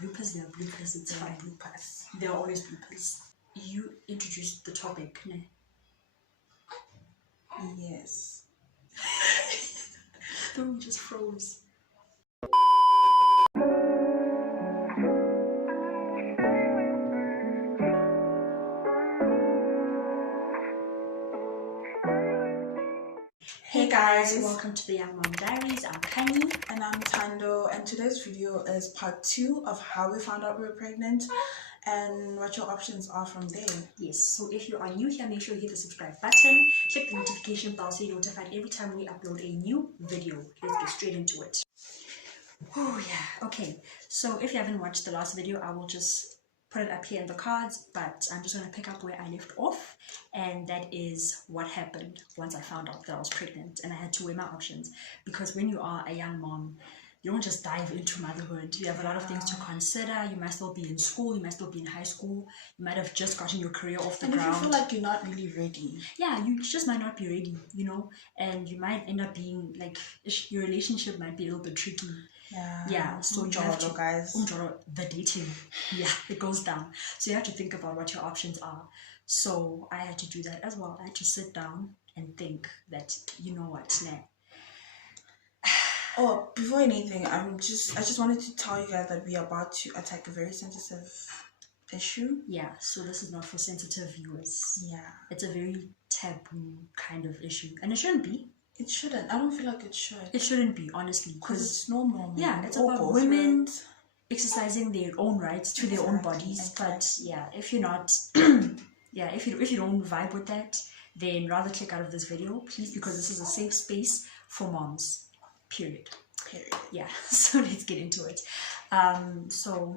Bloopers, there are bloopers, it's fine. Bloopers. There are always bloopers. You introduced the topic, ne? Yes. The room just froze. Hey guys, welcome to the Young Mom Diaries. I'm Kanye. And I'm Tando, and today's video is part 2 of how we found out we were pregnant and what your options are from there. Yes, so if you are new here, make sure you hit the subscribe button, check the notification bell so you're notified every time we upload a new video. Let's get straight into it. Oh yeah, okay. So if you haven't watched the last video, I will just put it up here in the cards, but I'm just going to pick up where I left off, and that is what happened once I found out that I was pregnant and I had to weigh my options. Because when you are a young mom, you don't just dive into motherhood. You have a lot of things to consider. You might still be in school, you might still be in high school, you might have just gotten your career off the ground. And if you feel like you're not really ready, yeah, you just might not be ready, you know, and you might end up being like, your relationship might be a little bit tricky. Yeah, so you have to, guys. The dating, yeah, it goes down. So you have to think about what your options are. So I had to do that as well. I had to sit down and think that, you know what, nah. Oh, before anything, I just wanted to tell you guys that we are about to attack a very sensitive issue. Yeah, so this is not for sensitive viewers. Yeah, it's a very taboo kind of issue, and it shouldn't be. It shouldn't. I don't feel like it should. It shouldn't be, honestly, because it's normal. Yeah, it's about women exercising their own rights to their own bodies. But yeah, if you're not, yeah, if you don't vibe with that, then rather click out of this video, please, because this is a safe space for moms. Period. Yeah. So let's get into it. So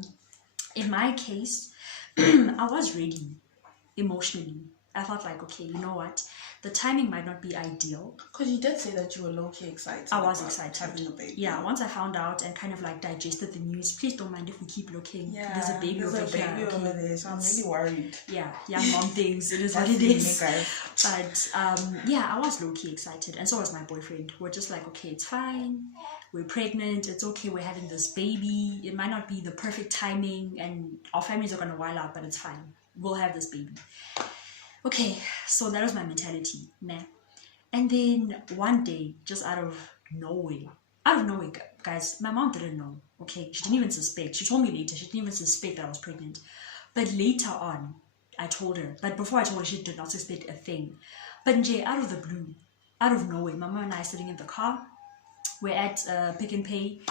in my case, I was ready emotionally. I felt like, okay, you know what? The timing might not be ideal. Because you did say that you were low-key excited. I was excited. Having a baby. Yeah, once I found out and kind of like digested the news, please don't mind if we keep looking. Yeah, there's a baby over there, so I'm really worried. Yeah, young mom things, it is what it is. But yeah, I was low-key excited, and so was my boyfriend. We're just like, okay, it's fine. We're pregnant. It's okay. We're having this baby. It might not be the perfect timing, and our families are going to while out, but it's fine. We'll have this baby. Okay, so that was my mentality, nah. And then one day, just out of nowhere, guys, my mom didn't know, okay? She didn't even suspect. She told me later. She didn't even suspect that I was pregnant. But later on, I told her. But before I told her, she did not suspect a thing. But Nje, out of the blue, out of nowhere, Mama and I are sitting in the car. We're at Pick and Pay.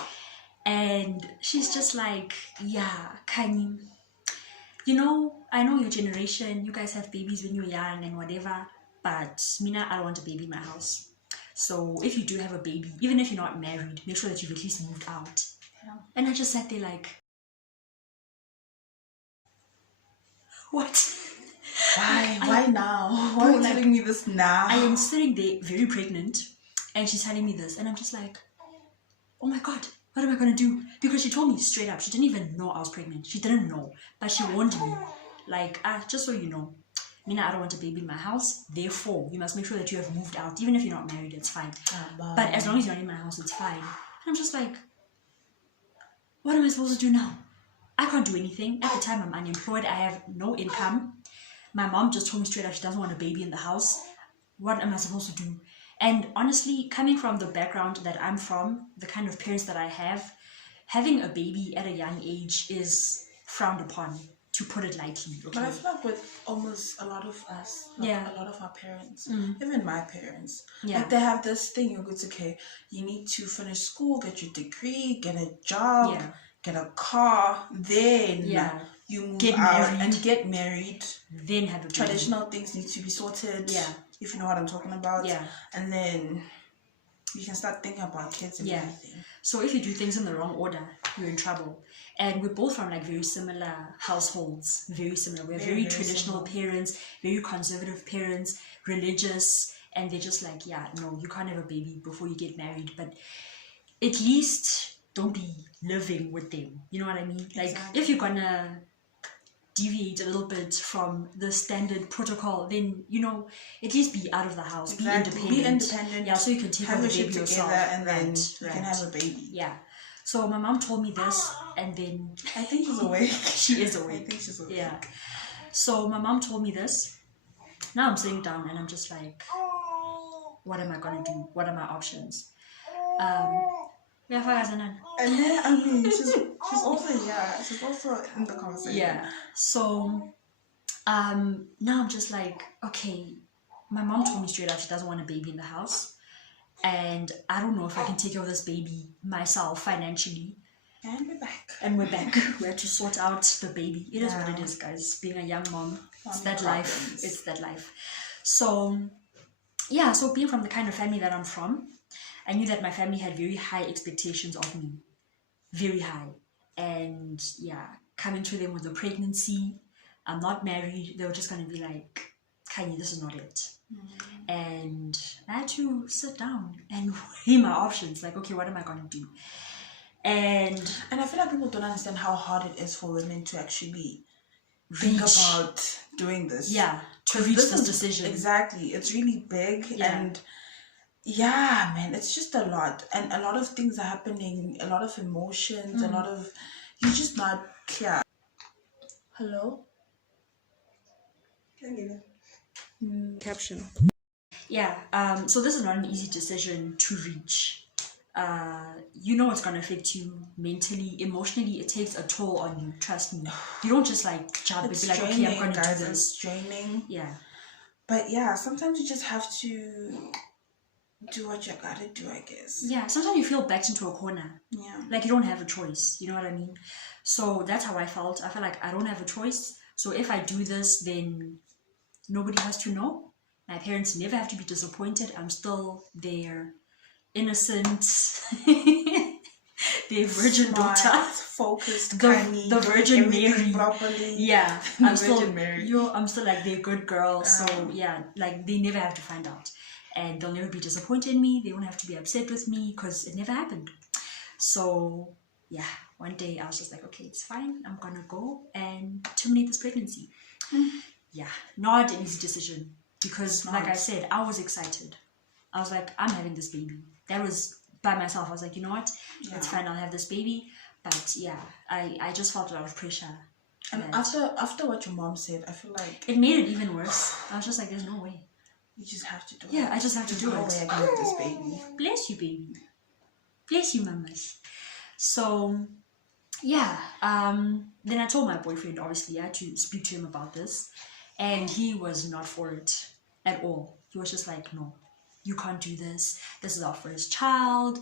And she's just like, yeah, Kanye, you know, I know your generation, you guys have babies when you're young and whatever, but Mina, I don't want a baby in my house. So if you do have a baby, even if you're not married, make sure that you've at least moved out. Yeah. And I just sat there like, what? Why now? Why are you telling me this now? I am sitting there very pregnant and she's telling me this, and I'm just like, oh my god, what am I going to do? Because she told me straight up, she didn't even know I was pregnant. She didn't know, but she warned me. Like, just so you know, Mina, I don't want a baby in my house. Therefore, you must make sure that you have moved out. Even if you're not married, it's fine. But as long as you're not in my house, it's fine. And I'm just like, what am I supposed to do now? I can't do anything. At the time, I'm unemployed. I have no income. My mom just told me straight up she doesn't want a baby in the house. What am I supposed to do? And honestly, coming from the background that I'm from, the kind of parents that I have, having a baby at a young age is frowned upon, to put it lightly. Okay? But I feel like with almost a lot of us, like a lot of our parents, even my parents, like they have this thing, it's okay, you need to finish school, get your degree, get a job, get a car, then you move out and get married. Then have a baby. Traditional things need to be sorted. Yeah. If you know what I'm talking about. Yeah. And then you can start thinking about kids and everything. So if you do things in the wrong order, you're in trouble. And we're both from like very similar households. Very similar. We're very traditional parents, very conservative parents, religious, and they're just like, yeah, no, you can't have a baby before you get married. But at least don't be living with them. You know what I mean? Like, if you're gonna deviate a little bit from the standard protocol, then, you know, at least be out of the house. Be independent. Yeah, so you can take care of the baby yourself. And then you can have a baby. Yeah. So my mom told me this, And then I think she's awake. She is awake. I think she's awake. Yeah. So my mom told me this. Now I'm sitting down and I'm just like, what am I gonna do? What are my options? And then I mean, she's also she's also in the conversation. Yeah. So now I'm just like, okay, my mom told me straight up she doesn't want a baby in the house, and I don't know if I can take care of this baby myself financially. And we're back. We have to sort out the baby. It is what it is, guys. Being a young mom, it's that life. It's that life. So yeah, so being from the kind of family that I'm from, I knew that my family had very high expectations of me. Very high. And yeah, coming to them with a pregnancy, I'm not married, they were just going to be like, Kanye, this is not it. And I had to sit down and weigh my options. Like, okay, what am I going to do? And I feel like people don't understand how hard it is for women to actually think about doing this. Yeah, to reach this decision. Exactly. It's really big. And yeah, man, it's just a lot. And a lot of things are happening, a lot of emotions, a lot of... You're just not clear. Hello? Caption. Yeah, so this is not an easy decision to reach. You know it's gonna affect you mentally, emotionally. It takes a toll on you, trust me. You don't just like jump and be like, okay, I'm gonna do this. It's draining. Yeah. But yeah, sometimes you just have to do what you gotta do, I guess. Yeah, sometimes you feel backed into a corner. Yeah. Like you don't have a choice, you know what I mean? So that's how I felt. I felt like I don't have a choice. So if I do this, then nobody has to know. My parents never have to be disappointed. I'm still their innocent, their virgin daughter. Focused, the Virgin Mary. Properly. Yeah, I'm still Mary. I'm still like their good girl. So yeah, like they never have to find out. And they'll never be disappointed in me. They won't have to be upset with me because it never happened. So yeah, one day I was just like, okay, it's fine. I'm gonna go and terminate this pregnancy. Yeah, not an easy decision because like I said, I was excited. I was like, I'm having this baby. That was by myself. I was like, you know what? It's fine. I'll have this baby. But yeah, I just felt a lot of pressure. And after what your mom said, I feel like... It made it even worse. I was just like, there's no way. You just have to do it. Yeah, I just have to do it. No way I can have this baby. Bless you, baby. Bless you, mamas. So, yeah. Then I told my boyfriend, obviously, I had to speak to him about this. And he was not for it at all. He was just like, no, you can't do this. This is our first child.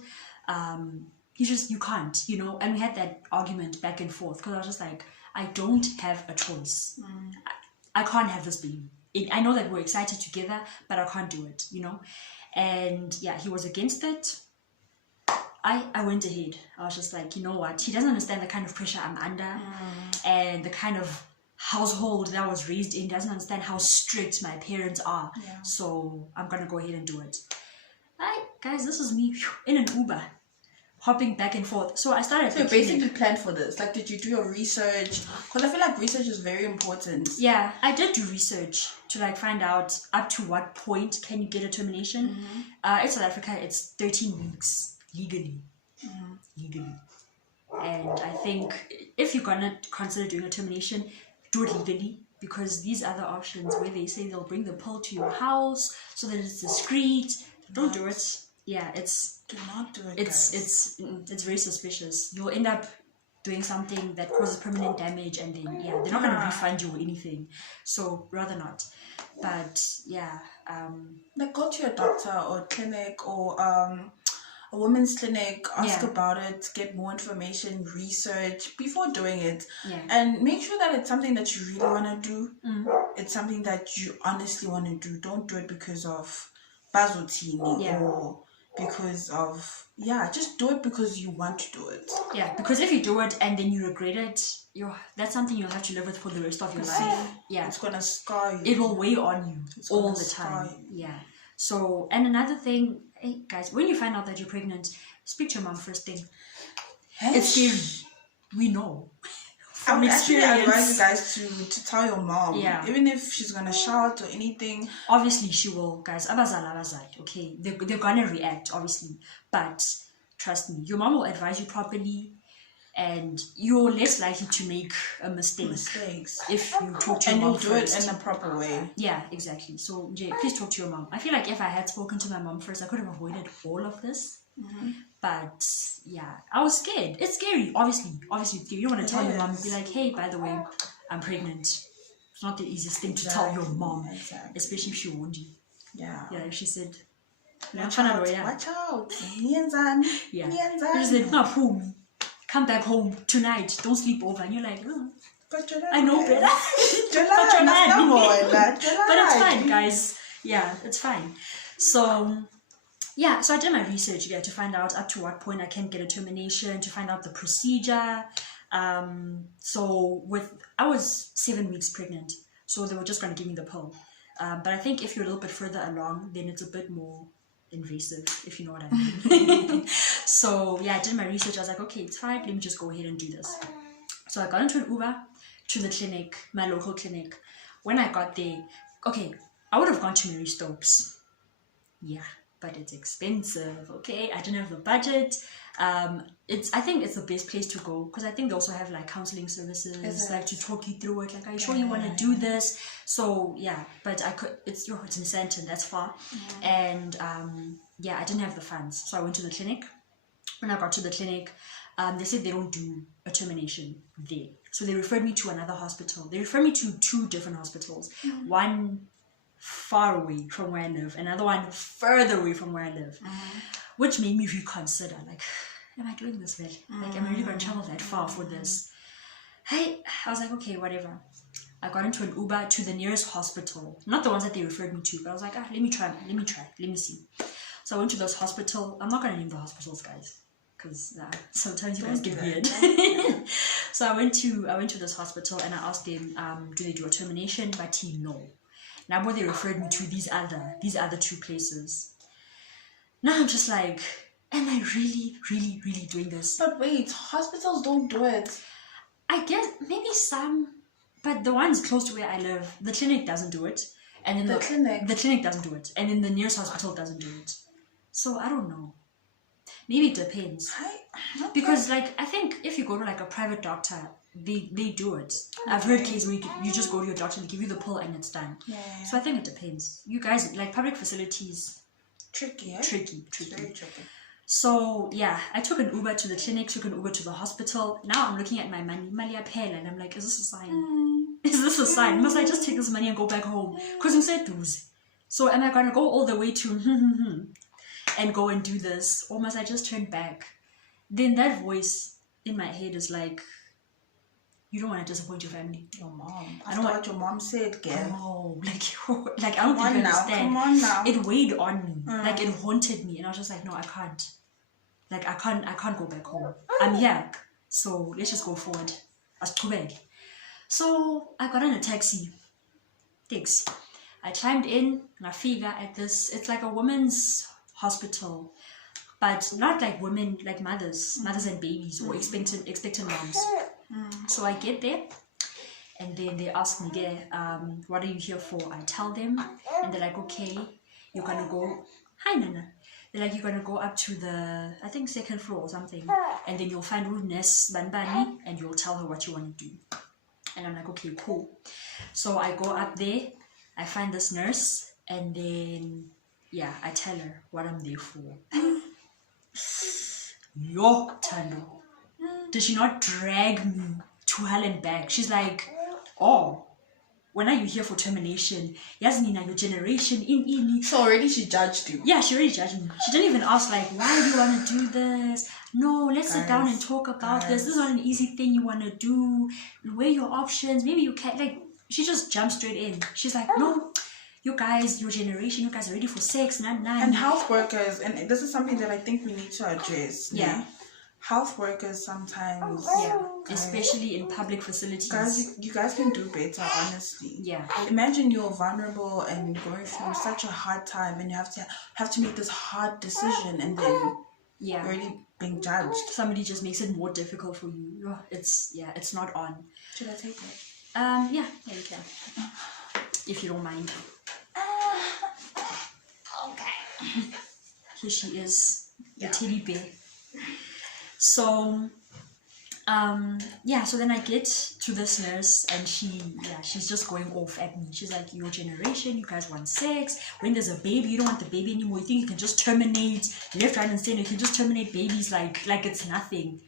You can't, you know. And we had that argument back and forth because I was just like, I don't have a choice. I can't have this baby. I know that we're excited together, but I can't do it, you know. And yeah, he was against it. I went ahead. I was just like, you know what? He doesn't understand the kind of pressure I'm under and the kind of household that I was raised in. Doesn't understand how strict my parents are. Yeah. So I'm gonna go ahead and do it. Guys, this is me in an Uber, hopping back and forth. So I started. So you basically planned for this. Like, did you do your research? Because I feel like research is very important. Yeah, I did do research to like find out up to what point can you get a termination. In South Africa, it's 13 weeks legally. Legally. And I think if you're gonna consider doing a termination, do it legally, because these other options where they say they'll bring the pill to your house so that it's discreet, don't do it. Yeah, do not do it. It's very suspicious. You'll end up doing something that causes permanent damage, and then they're not gonna refund you or anything. So rather not. But yeah, like go to your doctor or clinic or a women's clinic, ask about it, get more information, research before doing it, and make sure that it's something that you really want to do. It's something that you honestly want to do. Don't do it because of bazotini or because of just do it because you want to do it. Yeah, because if you do it and then you regret it, that's something you'll have to live with for the rest of your life. Yeah, it's gonna scar you. It will weigh on you all the time. Yeah. So, and another thing, hey guys, when you find out that you're pregnant, speak to your mom first thing. It's scary. We know. I would actually advise you guys to tell your mom. Yeah. Even if she's gonna shout or anything. Obviously she will, guys. Okay. They're gonna react, obviously. But trust me, your mom will advise you properly and you're less likely to make a mistake if you talk to your mom do it in a proper way. Yeah, exactly. So Jay, please talk to your mom. I feel like if I had spoken to my mom first, I could have avoided all of this. But yeah, I was scared. It's scary, obviously it's scary. You don't want to tell your mom and be like, hey, by the way, I'm pregnant. It's not the easiest thing to tell your mom, especially if she warned you. Yeah, if she said, watch out. Yeah. She said, no, come back home tonight. Don't sleep over. And you're like, oh, I know better. But it's fine, guys. Yeah, it's fine. So I did my research to find out up to what point I can get a termination, to find out the procedure. So I was 7 weeks pregnant, so they were just going to give me the pill. But I think if you're a little bit further along, then it's a bit more invasive, if you know what I mean. So I did my research. I was like, okay, it's fine, let me just go ahead and do this. So I got into an Uber to the clinic, my local clinic. When I got there, okay, I would have gone to Mary Stopes. Yeah, but it's expensive. Okay, I didn't have the budget. I think it's the best place to go, because I think they also have like counseling services, like to talk you through it. Like, are you sure you want to do this? So but it's in Sandton, that's far. And I didn't have the funds, so I went to the clinic. When I got to the clinic, they said they don't do a termination there, so they referred me to another hospital. They referred me to 2 different hospitals. One far away from where I live, another one further away from where I live, which made me reconsider, like, am I doing this well? Like, am I really going to travel that far for this? I was like, okay, whatever. I got into an Uber to the nearest hospital, not the ones that they referred me to, but I was like, let me try, let me see. So I went to this hospital. I'm not going to name the hospitals, guys, because sometimes you guys get weird. So I went to this hospital and I asked them, do they do a termination? But no. Now they referred me to these other 2 places. Now I'm just like, am I really, really, really doing this? But wait, hospitals don't do it. I guess maybe some, but the ones close to where I live, the clinic doesn't do it, and then the clinic doesn't do it, and then the nearest hospital doesn't do it. So I don't know. Maybe it depends. Because like, I think if you go to like a private doctor, they do it. I've heard cases where you just go to your doctor and they give you the pill and it's done. So I think it depends. You guys, like, public facilities, tricky. It's very tricky. So I took an Uber to the clinic, took an Uber to the hospital. Now I'm looking at my money and I'm like, is this a sign? Is this a sign? Must I just take this money and go back home? Because I'm said dues. So am I gonna go all the way to and go and do this, or must I just turn back? Then that voice in my head is like, you don't want to disappoint your family. Your mom. I don't know what your mom said, girl. Oh, like I don't think you understand. Come on now. It weighed on me. Like, it haunted me, and I was just like, no, I can't. Like, I can't go back home. I'm here, so let's just go forward. So I got in a taxi. I climbed in, and I figure at this, it's like a women's hospital, but not like women, like mothers and babies, or expectant moms. So I get there, and then they ask me, what are you here for? I tell them, and they're like, okay, you're gonna go, hi Nana. They're like, you're gonna go up to the, I think, 2nd floor or something, and then you'll find Nurse Banbani, and you'll tell her what you want to do. And I'm like, okay, cool. So I go up there, I find this nurse, and then I tell her what I'm there for. Yo, Tando. Did she not drag me to hell and back? She's like, oh, when are you here for termination? Yasnina, your generation in. So already she judged you. Yeah, she already judged me. She didn't even ask, like, why do you want to do this? No, let's sit down and talk about this. This is not an easy thing you want to do. Weigh your options. Maybe you can't. Like, she just jumped straight in. She's like, no, you guys, your generation, you guys are ready for sex. And health workers, and this is something that I think we need to address. Yeah. Health workers sometimes, especially in public facilities. Guys, you guys can do better, honestly. Yeah. Imagine you're vulnerable and going through such a hard time, and you have to make this hard decision, and then you're already being judged. Somebody just makes it more difficult for you. It's not on. Should I take it? Yeah, you can. If you don't mind. Okay. Here she is, the teddy bear. So Yeah, so then I get to this nurse and she's just going off at me. She's like, your generation, you guys want sex. When there's a baby, you don't want the baby anymore. You think you can just terminate left, right, and center. You can just terminate babies like it's nothing.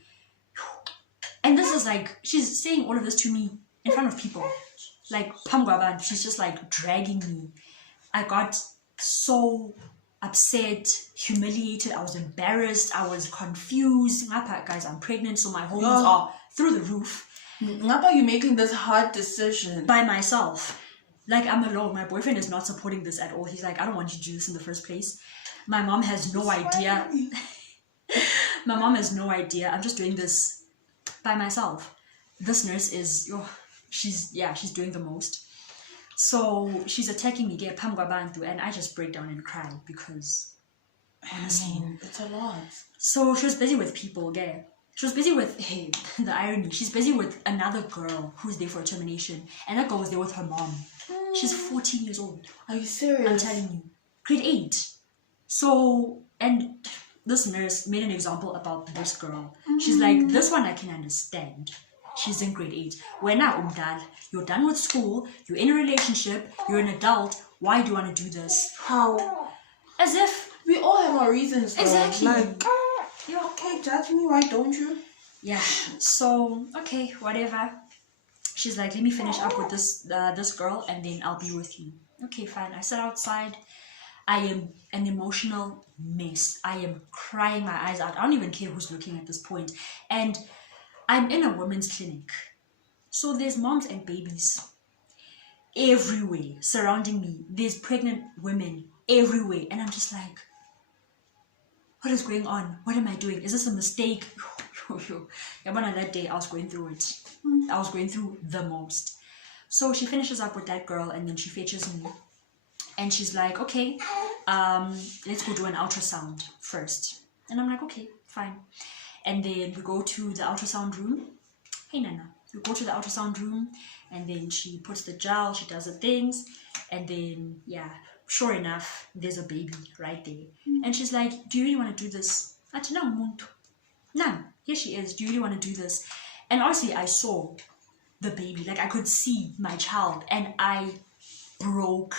And this is like, she's saying all of this to me in front of people. Like, Pamgwaban, she's just like dragging me. I got so upset, humiliated, I was embarrassed, I was confused. Guys, I'm pregnant, so my hormones are through the roof. Ngapa, you making this hard decision by myself. Like, I'm alone. My boyfriend is not supporting this at all. He's like, I don't want you to do this in the first place. My mom has no idea. My mom has no idea. I'm just doing this by myself. This nurse is, she's doing the most. So she's attacking me, and I just break down and cry because, honestly, it's a lot. So she was busy with people, She was busy with, the irony, she's busy with another girl who's there for a termination, and that girl was there with her mom. She's 14 years old. Are you serious? I'm telling you. Grade 8. So, and this nurse made an example about this girl. She's like, this one I can understand. She's in grade 8. When you're done with school, you're in a relationship, you're an adult, why do you want to do this? How? As if we all have our reasons, though. Exactly. Like, you're okay, judge me, why don't you? Yeah. So, okay, whatever. She's like, let me finish up with this girl and then I'll be with you. Okay, fine. I sat outside. I am an emotional mess. I am crying my eyes out. I don't even care who's looking at this point. And I'm in a women's clinic. So there's moms and babies everywhere surrounding me. There's pregnant women everywhere. And I'm just like, what is going on? What am I doing? Is this a mistake? That day I was going through it. I was going through the most. So she finishes up with that girl and then she fetches me. And she's like, okay, let's go do an ultrasound first. And I'm like, okay, fine. And then we go to the ultrasound room. Hey, Nana. We go to the ultrasound room and then she puts the gel, she does the things. And then, sure enough, there's a baby right there. And she's like, do you really want to do this? I said, no, here she is. Do you really want to do this? And honestly, I saw the baby. Like, I could see my child and I broke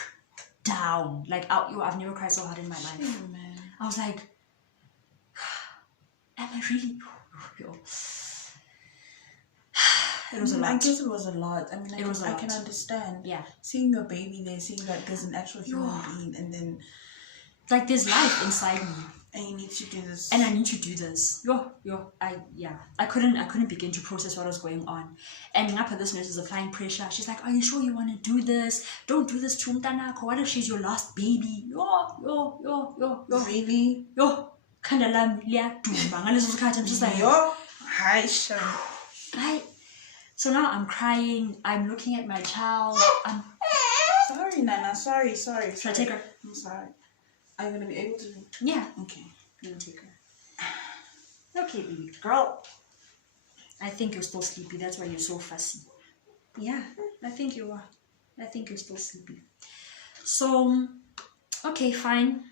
down. Like, I've never cried so hard in my life. Oh, man. I was like, am I really? It was a lot. I guess it was a lot. I mean, I can understand. Yeah. Seeing your baby there, seeing that there's an actual human being, and then like there's life inside me. And you need to do this. And I need to do this. I couldn't begin to process what was going on. And Ngapa, this nurse is applying pressure. She's like, are you sure you want to do this? Don't do this to Mtanako. What if she's your last baby? Really? I'm just like, hi, so now I'm crying. I'm looking at my child. Sorry, Nana. Sorry. Should I take her? I'm sorry. Are you going to be able to? Yeah. Okay. Let me take her. Okay, baby girl. I think you're still sleepy. That's why you're so fussy. Yeah, I think you are. I think you're still sleepy. So, okay, fine.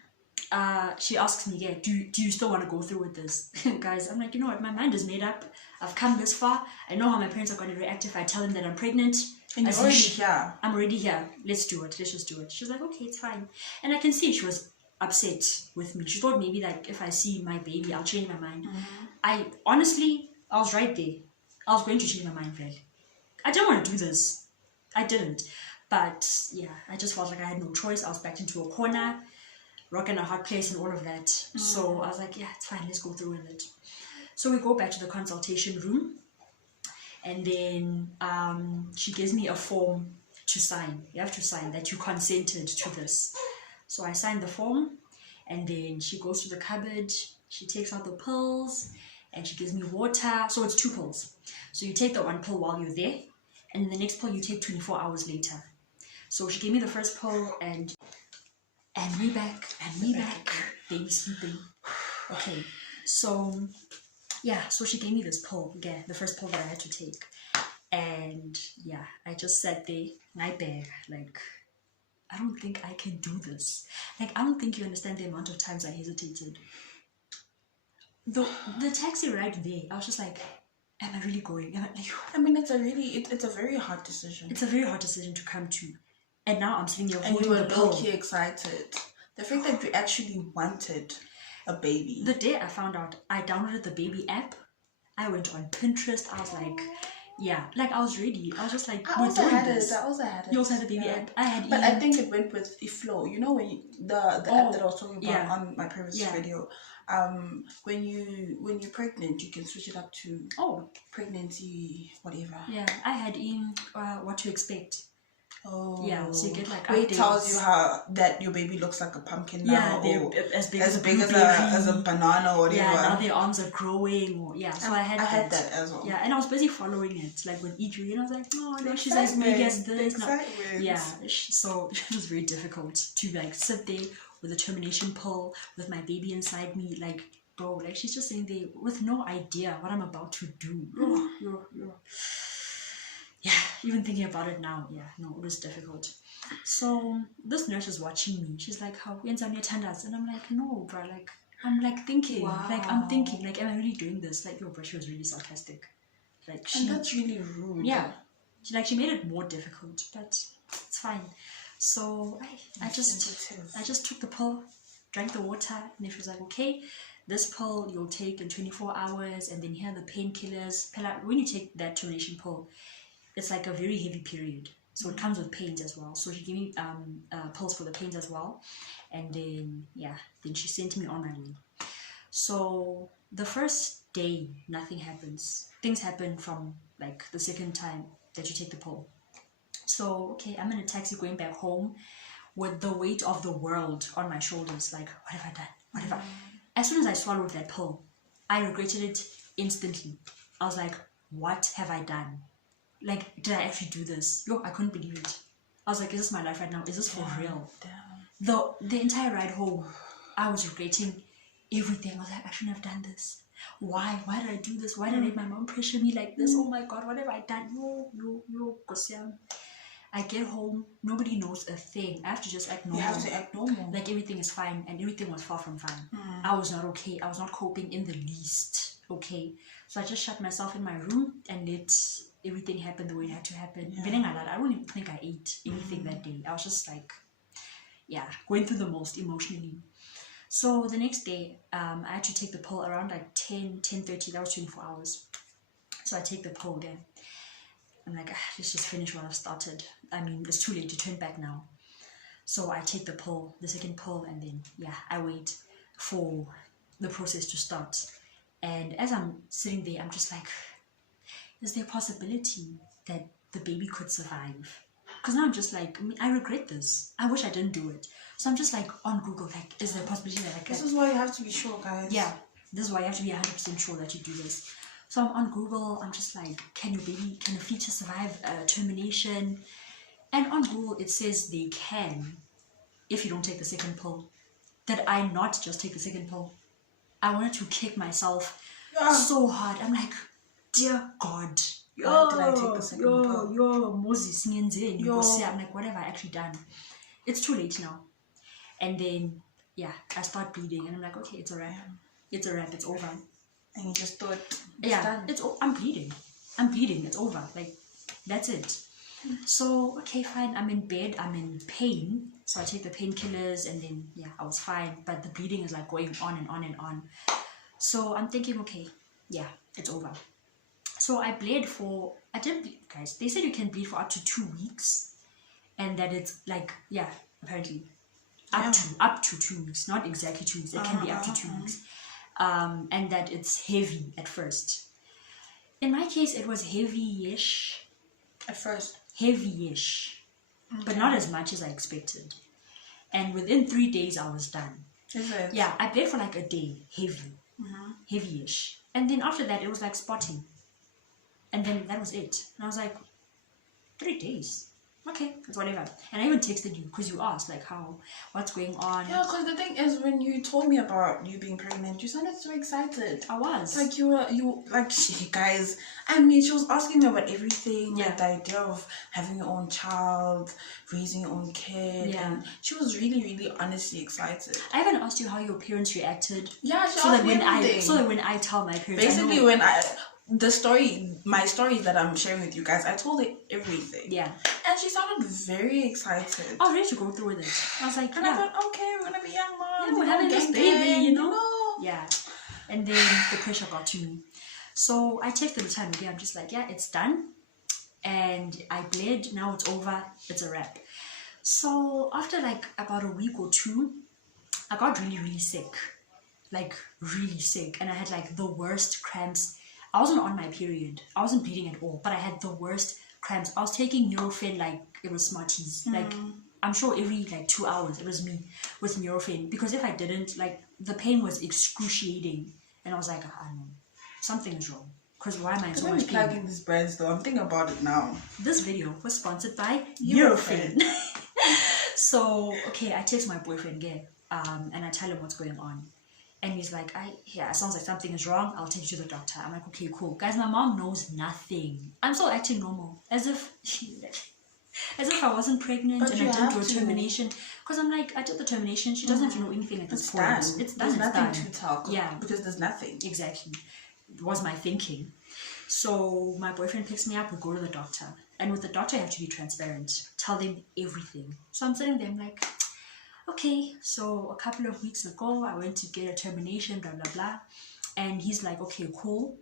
She asks me, do you still want to go through with this? Guys, I'm like, you know what? My mind is made up. I've come this far. I know how my parents are going to react if I tell them that I'm pregnant. And you're already here. I'm already here. Let's do it. Let's just do it. She's like, okay, it's fine. And I can see she was upset with me. She thought maybe like if I see my baby, I'll change my mind. I was right there. I was going to change my mind, really. I didn't want to do this. I didn't. But yeah, I just felt like I had no choice. I was backed into a corner, rock in a hard place and all of that. So I was like, yeah, it's fine. Let's go through with it. So we go back to the consultation room. And then she gives me a form to sign. You have to sign that you consented to this. So I signed the form, and then she goes to the cupboard, she takes out the pills, and she gives me water. So it's 2 pills. So you take the 1 pill while you're there, and then the next pill you take 24 hours later. So she gave me the first pill, and me back, baby sleeping. Okay, so yeah, so she gave me this pill, the first pill that I had to take. And yeah, I just sat there, my bag, like, I don't think I can do this. Like, I don't think you understand the amount of times I hesitated. The taxi ride there, I was just like, am I really going? I mean, it's a very hard decision. It's a very hard decision to come to. And now I'm sitting here and you were low-key excited. The fact that you actually wanted a baby. The day I found out, I downloaded the baby app. I went on Pinterest. I was like, yeah, like I was ready. I was just like, I also had it. You also had the baby app. I had but I think it went with the flow. You know, when the app that I was talking about on my previous video. When you're pregnant, you can switch it up to pregnancy whatever. Yeah, I had in what to expect. Oh yeah, so you get like it tells you how that your baby looks like a pumpkin now, or as big as a banana or whatever. Yeah, now their arms are growing. Or, so I had that as well. Yeah, and I was busy following it, like with Idri, and I was like, oh no, she's as big as this. No. Yeah, so it was very difficult to like sit there with a termination pill with my baby inside me, like bro, like she's just sitting there with no idea what I'm about to do. Yeah, even thinking about it now, it was difficult. So this nurse is watching me. She's like, how ends on your tandas? And I'm like, no, bro, like I'm like thinking, like I'm thinking, like am I really doing this? Like yo, bro, she was really sarcastic. Like and that's really rude. Yeah. She made it more difficult, but it's fine. So I just took the pill, drank the water, and then she was like, okay, this pill you'll take in 24 hours, and then here are the painkillers. When you take that termination pill, it's like a very heavy period, so it comes with pains as well. So she gave me pills for the pains as well, and then then she sent me on my way. So the first day nothing happens. Things happen from like the second time that you take the pill. So okay, I'm in a taxi going back home with the weight of the world on my shoulders. Like, what have I done? What have I? As soon as I swallowed that pill, I regretted it instantly. I was like, what have I done? Like, did I actually do this? Yo, I couldn't believe it. I was like, is this my life right now? Is this for real? Damn. The entire ride home, I was regretting everything. I was like, I shouldn't have done this. Why? Why did I do this? Why did I let my mom pressure me like this? Oh my God, what have I done? Yo, Kosiam. I get home, nobody knows a thing. I have to just act normal. You have to act normal. Like everything is fine, and everything was far from fine. I was not okay. I was not coping in the least. Okay. So I just shut myself in my room and let everything happen the way it had to happen. I don't even think I ate anything that day. I was just like, going through the most emotionally. So the next day, I had to take the pill around like 10:30. That was 24 hours. So I take the pill again. I'm like, let's just finish what I've started. I mean, it's too late to turn back now. So I take the pill, the second pill, and then, I wait for the process to start. And as I'm sitting there, I'm just like, is there a possibility that the baby could survive? Because now I'm just like, I regret this. I wish I didn't do it. So I'm just like on Google, like, is there a possibility that I can? This is why you have to be sure, guys. Yeah, this is why you have to be 100% sure that you do this. So I'm on Google, I'm just like, can a fetus survive termination? And on Google it says they can, if you don't take the second pill. Did I not just take the second pill? I wanted to kick myself so hard. I'm like, dear God. Why did I take the second pill? Moses, I'm like, what have I actually done? It's too late now. And then, I start bleeding. And I'm like, okay, it's a wrap. It's a wrap. It's over. And you just thought, I'm bleeding. It's over. Like, that's it. So, okay, fine. I'm in bed. I'm in pain. So I take the painkillers and then, I was fine. But the bleeding is like going on and on and on. So I'm thinking, okay, it's over. So I bled I didn't bleed, guys. They said you can bleed for up to 2 weeks. And that it's like, apparently, up to 2 weeks. Not exactly 2 weeks. It can be up to 2 weeks. And that it's heavy at first. In my case, it was heavy-ish. At first? Heavy-ish. Okay. But not as much as I expected. And within 3 days, I was done. Is it? Yeah, I bled for like a day. Heavy-ish. And then after that, it was like spotting. And then that was it. And I was like, 3 days. Okay, it's whatever. And I even texted you because you asked like what's going on. Yeah, because the thing is, when you told me about you being pregnant, you sounded so excited. I was. Like you like guys. I mean, she was asking me about everything, like the idea of having your own child, raising your own kid, and she was really, really honestly excited. I even asked you how your parents reacted. Yeah, she asked me everything. So that when I tell my parents, basically my stories that I'm sharing with you guys, I told her everything. Yeah. And she sounded very excited. I was ready to go through with it. I was like, and I thought, okay, we're gonna be young mom. Yeah, we're having this baby, you know? Yeah. And then the pressure got to me. So I texted the time again. I'm just like, yeah, it's done. And I bled. Now it's over. It's a wrap. So after like about a week or two, I got really, really sick. Like really sick. And I had like the worst cramps. I wasn't on my period. I wasn't bleeding at all. But I had the worst cramps. I was taking Nurofen like it was Smarties. Like I'm sure every like 2 hours it was me with Nurofen. Because if I didn't, like the pain was excruciating. And I was like, I don't know. Something is wrong. Because why am I in so much pain? Plugging these brands though. I'm thinking about it now. This video was sponsored by Nurofen. So, okay, I text my boyfriend again. And I tell him what's going on. And he's like, it sounds like something is wrong. I'll take you to the doctor. I'm like, okay, cool. Guys, my mom knows nothing. I'm still acting normal. As if I wasn't pregnant. But and I didn't do a termination. Because I'm like, I did the termination. She doesn't have to know anything at this point. It's done. There's nothing to tell. Yeah. Because there's nothing. Exactly. Was my thinking. So my boyfriend picks me up, we go to the doctor. And with the doctor, you have to be transparent. Tell them everything. So I'm sitting there, I'm like, okay. So a couple of weeks ago, I went to get a termination, blah, blah, blah. And he's like, okay, cool.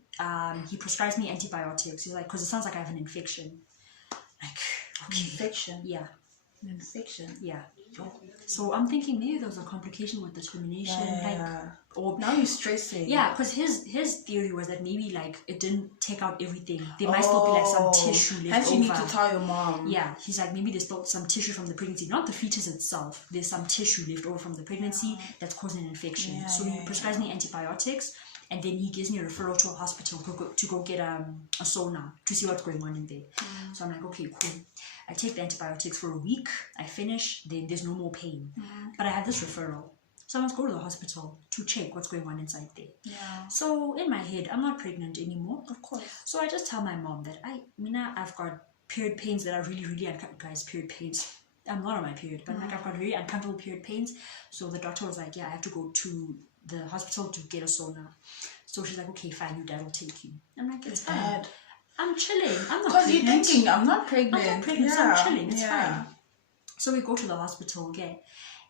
He prescribes me antibiotics. He's like, because it sounds like I have an infection. Like, okay. Infection? Yeah. An infection? Yeah. So I'm thinking maybe there was a complication with the termination. Or now you're stressing. Yeah, because his theory was that maybe like it didn't take out everything. There might still be like some tissue left over. And you need to tell your mom. Yeah, he's like maybe there's still some tissue from the pregnancy, not the fetus itself. There's some tissue left over from the pregnancy that's causing an infection. So he prescribes me antibiotics, and then he gives me a referral to a hospital to go get a sonar to see what's going on in there. So I'm like, okay, cool. I take the antibiotics for a week. I finish. Then there's no more pain. But I have this referral. So I must go to the hospital to check what's going on inside there. Yeah. So in my head, I'm not pregnant anymore. Of course. So I just tell my mom that I've got period pains that are really, really uncomfortable. Guys, period pains. I'm not on my period, but like I've got very uncomfortable period pains. So the doctor was like, yeah, I have to go to the hospital to get a sonar. So she's like, okay, fine, your dad will take you. I'm like, it's fine. I'm chilling. I'm not pregnant. Because you're thinking, I'm not pregnant. I'm not pregnant, so I'm chilling. It's fine. So we go to the hospital, okay?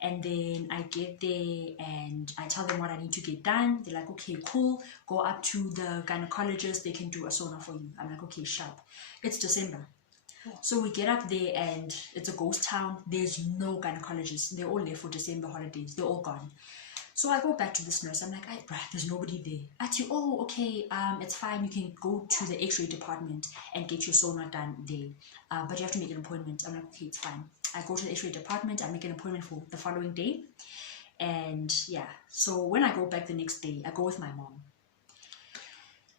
And then I get there and I tell them what I need to get done. They're like, okay, cool. Go up to the gynecologist. They can do a sonar for you. I'm like, okay, sharp. It's December. So we get up there and it's a ghost town. There's no gynecologists. They're all there for December holidays. They're all gone. So I go back to this nurse. I'm like, there's nobody there. Oh, okay, it's fine. You can go to the x-ray department and get your sonar done there. But you have to make an appointment. I'm like, okay, it's fine. I go to the x-ray department. I make an appointment for the following day. And yeah, so when I go back the next day, I go with my mom.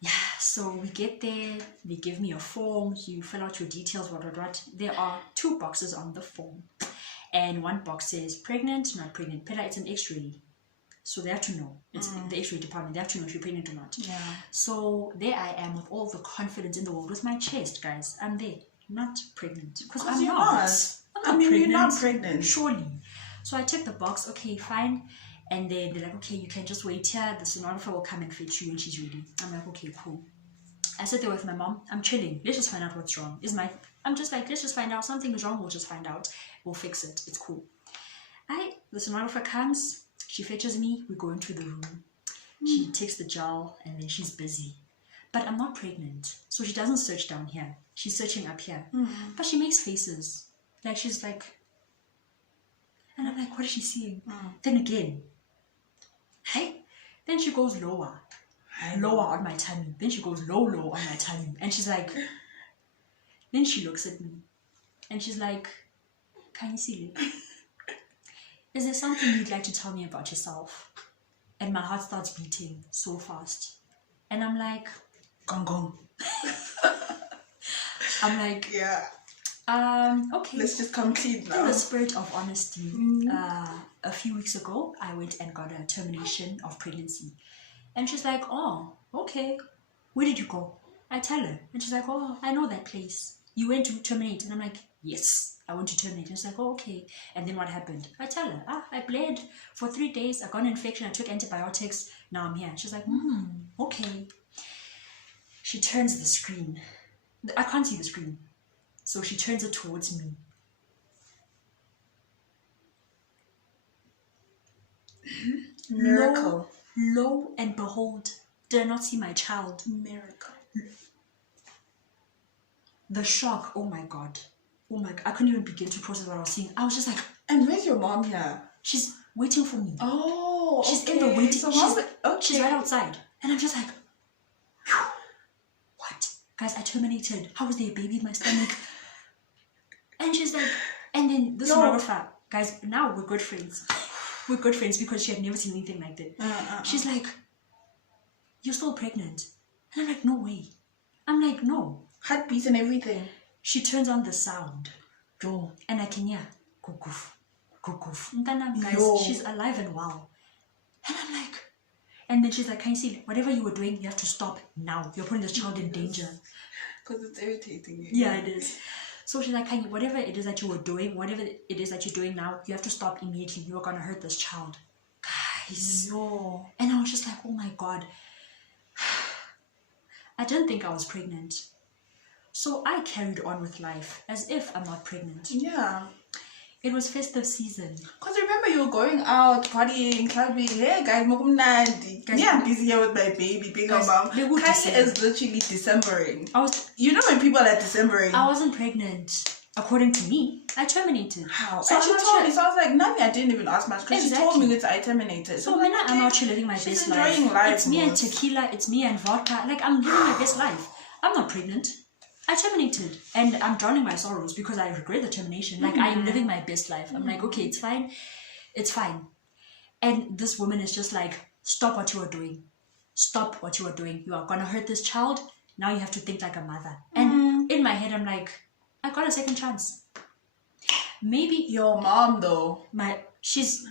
Yeah, so we get there. They give me a form. You fill out your details, what. There are 2 boxes on the form. And one box says pregnant, not pregnant. Pella, it's an x-ray. So they have to know. It's the x-ray department. They have to know if you're pregnant or not. Yeah. So there I am with all the confidence in the world with my chest, guys. I'm there, not pregnant. Because I'm not. You're not pregnant. Surely. So I check the box. Okay, fine. And then they're like, okay, you can just wait here. The sonographer will come and fetch you when she's ready. I'm like, okay, cool. I sit there with my mom. I'm chilling. Let's just find out what's wrong. I'm just like, let's just find out. Something is wrong. We'll just find out. We'll fix it. It's cool. The sonographer comes. She fetches me, we go into the room. She takes the gel and then she's busy. But I'm not pregnant. So she doesn't search down here. She's searching up here. But she makes faces. Like she's like, and I'm like, what is she seeing? Then again, hey? Then she goes lower. Lower on my tummy. Then she goes low on my tummy. And she's like, then she looks at me. And she's like, can you see it? Is there something you'd like to tell me about yourself? And my heart starts beating so fast. And I'm like, gong gong. I'm like, yeah. Okay. Let's just come clean now. In the spirit of honesty, a few weeks ago, I went and got a termination of pregnancy. And she's like, oh, okay. Where did you go? I tell her. And she's like, oh, I know that place. You went to terminate. And I'm like, yes. I went to terminate. And she's like, oh, okay. And then what happened? I tell her, I bled for 3 days. I got an infection. I took antibiotics. Now I'm here. She's like, okay. She turns the screen. I can't see the screen. So she turns it towards me. Miracle. Lo and behold, did I not see my child? Miracle. The shock, oh my God. Oh my God, I couldn't even begin to process what I was seeing. I was just like... And where's your mom here? She's waiting for me. Oh, she's in the waiting... So she's right outside. And I'm just like... Phew, what? Guys, I terminated. How was there a baby in my stomach? And she's like... And then the sonographer... Guys, now we're good friends. We're good friends because she had never seen anything like that. She's like... You're still pregnant. And I'm like, no way. I'm like, no. Heartbeats and everything. She turns on the sound. Yo. And I can hear, kukuf, kukuf. Guys, she's alive and well. And I'm like, and then she's like, can you see, whatever you were doing, you have to stop now. You're putting this child in danger. Because it's irritating. Yeah, it is. So she's like, whatever it is that you were doing, whatever it is that you're doing now, you have to stop immediately. You're going to hurt this child. Guys. Yo. And I was just like, oh my God. I didn't think I was pregnant. So I carried on with life as if I'm not pregnant. Yeah. It was festive season. Because remember you were going out, partying, clubbing. Hey guys, yeah, I'm busy here with my baby, being a mom. Kanye is literally Decembering. You know when people are Decembering? I wasn't pregnant. According to me, I terminated. How? So and she told me, so I was like, Nani, I didn't even ask much because she told me that I terminated. So when I'm out here living my best life. It's me and tequila, it's me and vodka. Like, I'm living my best life. I'm not pregnant. I terminated. And I'm drowning my sorrows because I regret the termination. Like, I am living my best life. I'm like, okay, it's fine. It's fine. And this woman is just like, stop what you are doing. Stop what you are doing. You are going to hurt this child. Now you have to think like a mother. And in my head, I'm like, I got a second chance. Maybe your mom though. She's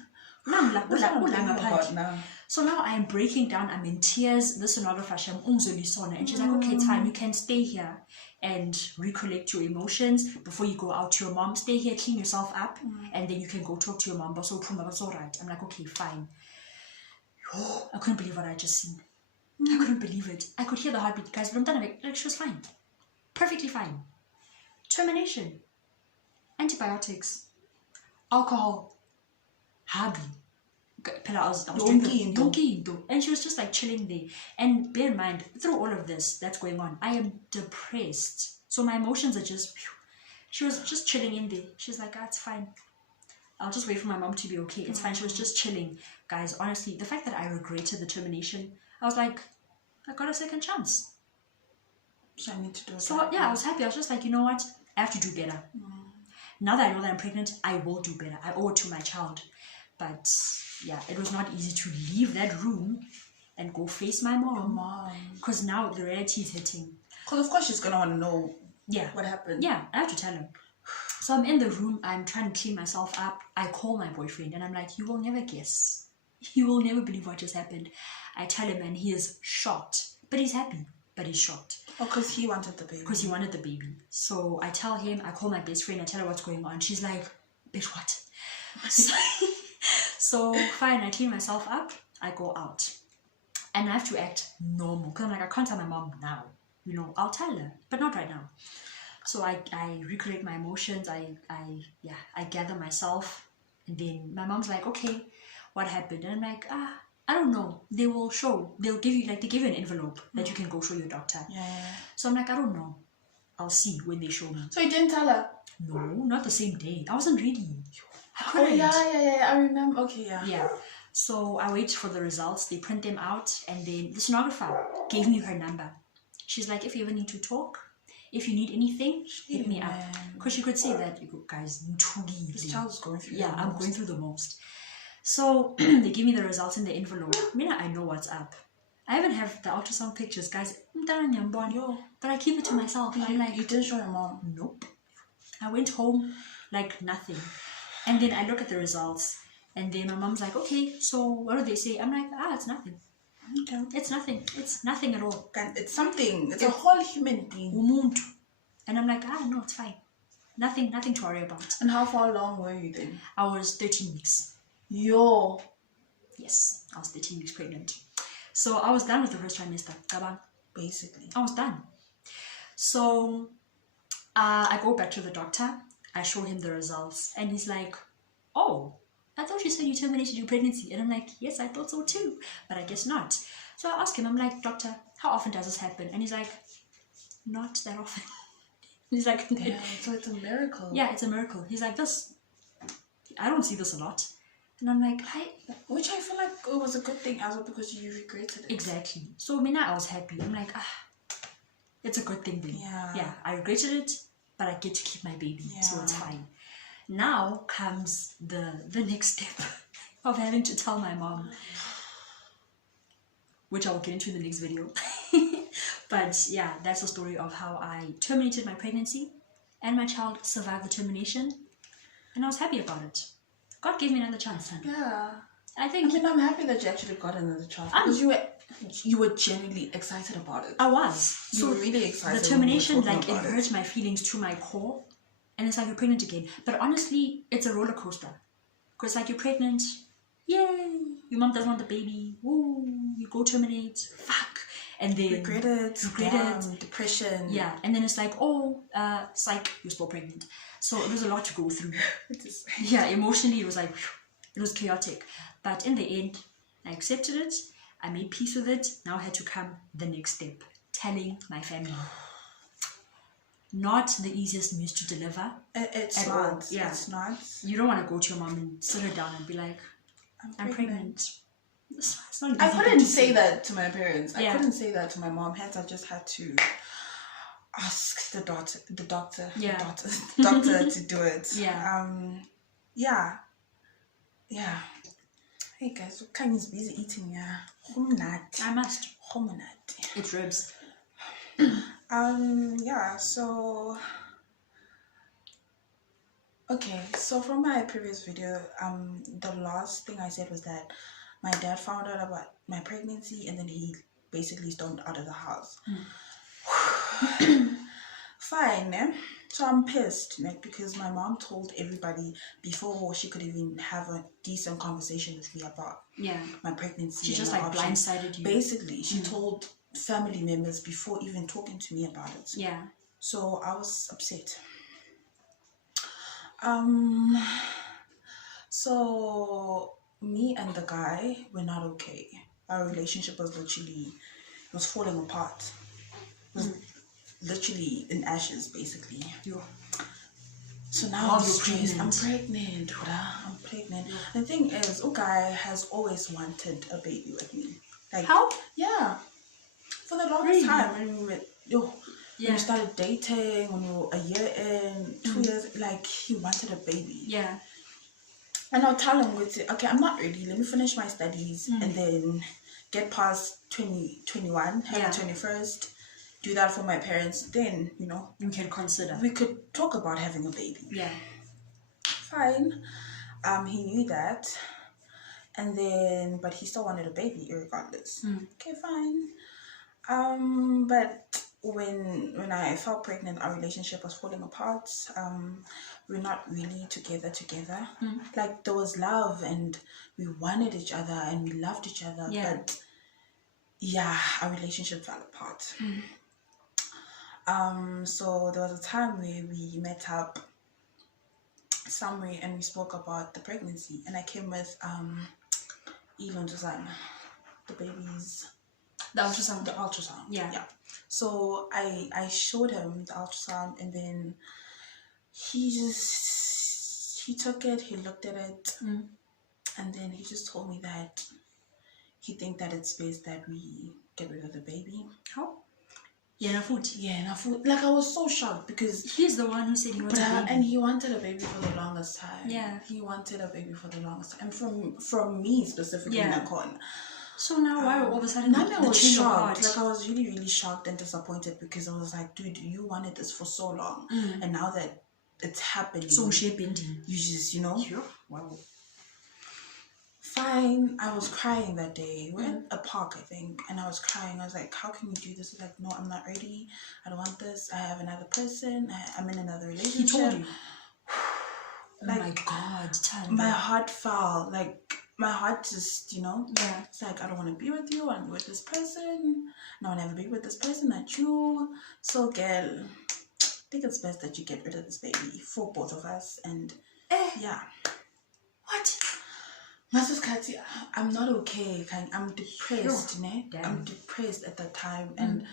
so now I'm breaking down. I'm in tears. The sonographer and she's like, okay, it's fine. You can stay here and recollect your emotions before you go out to your mom. Stay here, clean yourself up, and then you can go talk to your mom. But so that's all right. I'm like, okay, fine. I couldn't believe what I just seen. I couldn't believe it. I could hear the heartbeat, guys. But I'm done. Like, she was fine, perfectly fine. Termination, antibiotics, alcohol, hardly. I was drinking, and she was just like chilling there. And bear in mind, through all of this that's going on, I am depressed. So my emotions are just, she was just chilling in there. She's like, it's fine. I'll just wait for my mom to be okay. It's fine. She was just chilling. Guys, honestly, the fact that I regretted the termination, I was like, I got a second chance. So I need to do it. So yeah, I was happy. I was just like, you know what? I have to do better. Now that I know that I'm pregnant, I will do better. I owe it to my child. But yeah, it was not easy to leave that room and go face my mom. Because now the reality is hitting. Because of course she's going to want to know what happened. Yeah, I have to tell her. So I'm in the room. I'm trying to clean myself up. I call my boyfriend and I'm like, you will never guess. You will never believe what just happened. I tell him and he is shocked. But he's happy. But he's shocked. Oh, because he wanted the baby. Because he wanted the baby. So I tell him, I call my best friend, I tell her what's going on. She's like, bitch, what? So fine, I clean myself up, I go out. And I have to act normal. Because I'm like, I can't tell my mom now. You know, I'll tell her, but not right now. So I recollect my emotions, I gather myself. And then my mom's like, okay, what happened? And I'm like, I don't know. They will show. They'll give you, like, they give you an envelope that you can go show your doctor. Yeah. So I'm like, I don't know. I'll see when they show me. So you didn't tell her? No, not the same day. I wasn't ready. Oh, yeah. I remember. Okay, yeah. Yeah. So I wait for the results. They print them out. And then the sonographer gave me her number. She's like, if you ever need to talk, if you need anything, hit me up. Because she could say that, guys, this child's going through I'm going through the most. So they give me the results in the envelope. I know what's up. I even have the ultrasound pictures, guys. But I keep it to myself. I'm like, you didn't show your mom? Nope. I went home like nothing. And then I look at the results. And then my mom's like, okay, so what do they say? I'm like, it's nothing. Okay. It's nothing. It's nothing at all. It's something. It's a whole human being. And I'm like, no, it's fine. Nothing to worry about. And how far along were you then? I was 13 weeks. Yes, I was 13 weeks pregnant. So I was done with the first trimester. basically. I was done. So I go back to the doctor. I show him the results, and he's like, "Oh, I thought you said you terminated your pregnancy." And I'm like, "Yes, I thought so too, but I guess not." So I ask him, I'm like, "Doctor, how often does this happen?" And he's like, "Not that often." He's like, "Damn, so it's a miracle." Yeah, it's a miracle. He's like, I don't see this a lot. And I'm like, which I feel like it was a good thing as well, because you regretted it. Exactly. So I was happy. I'm like, it's a good thing then. Yeah, I regretted it, but I get to keep my baby, so it's fine. Now comes the next step of having to tell my mom, which I will get into in the next video. But yeah, that's the story of how I terminated my pregnancy, and my child survived the termination, and I was happy about it. God gave me another chance, honey. Yeah. I mean, I'm happy that you actually got another chance, because you were genuinely excited about it. I was. You were really excited. The termination, like, it hurt my feelings to my core, and it's like you're pregnant again. But honestly, it's a roller coaster, because like you're pregnant, yay! Your mom doesn't want the baby. Woo! You go terminate. Fuck. And then regret it, depression. Yeah, and then it's like, oh, psych, you're still pregnant. So it was a lot to go through. Yeah, emotionally it was like, it was chaotic. But in the end, I accepted it. I made peace with it. Now had to come the next step, telling my family. Not the easiest news to deliver. It's not. Yeah. It's not. You don't want to go to your mom and sit her down and be like, I'm pregnant. I couldn't say that to my parents. I couldn't say that to my mom. Hence, I just had to ask the doctor to do it. Yeah. Hey guys, Kanye's busy eating. I must. It's ribs. Yeah. So. Okay. So from my previous video, the last thing I said was that my dad found out about my pregnancy, and then he basically stormed out of the house. Fine, eh? So I'm pissed, like, because my mom told everybody before she could even have a decent conversation with me about my pregnancy. She just like blindsided you. Basically, she told family members before even talking to me about it. Yeah. So I was upset. So me and the guy were not okay. Our relationship was was falling apart. It was literally in ashes, basically. So now I'm pregnant. Yeah. The thing is, guy has always wanted a baby with me. Like, how? Yeah. For the longest time, when we were, when we started dating, when we were a year in, 2 years, like, he wanted a baby. Yeah. And I'll tell him, okay, I'm not ready. Let me finish my studies and then get past 21, have a 21st, do that for my parents. Then, you can consider. We could talk about having a baby. Yeah. Fine. He knew that. And then, but he still wanted a baby regardless. Okay, fine. But when I felt pregnant, our relationship was falling apart. We're not really together. Like, there was love and we wanted each other and we loved each other. But yeah, our relationship fell apart. So there was a time where we met up somewhere and we spoke about the pregnancy, and I came with Elon Susanna, the baby's the ultrasound. Yeah. So I showed him the ultrasound, and then he took it, he looked at it, and then he just told me that he think that it's best that we get rid of the baby. How? Yeah, food. Like, I was so shocked because he's the one who said he wanted a baby. And he wanted a baby for the longest time. Yeah. He wanted a baby for the longest time. And from me specifically, Nakon. So now why all of a sudden I was shocked. Like, I was really, really shocked and disappointed, because I was like, dude, you wanted this for so long. And now that it's happening. So bending. You just, Sure. Wow. Fine. I was crying that day. We're in a park, I think, and I was crying. I was like, how can you do this? Like, no, I'm not ready. I don't want this. I have another person. I'm in another relationship. He told you. Like, oh my God, tell me. My heart fell. Like, my heart just, Yeah. it's like, I don't want to be with you. I'm with this person. No, I'll never be with this person, not you. So, girl, I think it's best that you get rid of this baby for both of us. And yeah. What? Mrs. Kati, I'm not okay. I'm depressed, ne? Damn. I'm depressed at that time. And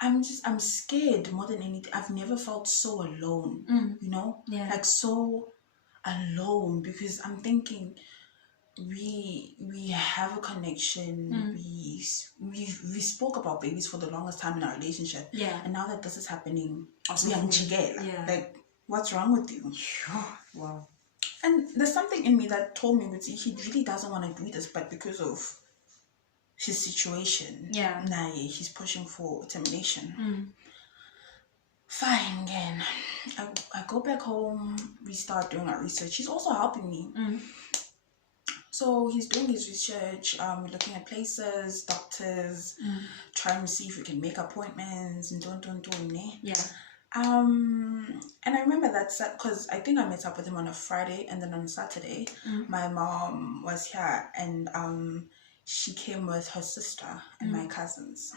I'm scared more than anything. I've never felt so alone, Yeah. like so alone, because I'm thinking we have a connection. We spoke about babies for the longest time in our relationship. Yeah. And now that this is happening, Yeah. like, what's wrong with you? Wow. And there's something in me that told me he really doesn't want to do this, but because of his situation, he's pushing for termination. Fine, again. I go back home, we start doing our research. He's also helping me. So he's doing his research, we're looking at places, doctors, trying to see if we can make appointments and don't. Yeah. And I remember that because I think I met up with him on a Friday, and then on Saturday, my mom was here, and she came with her sister and my cousins.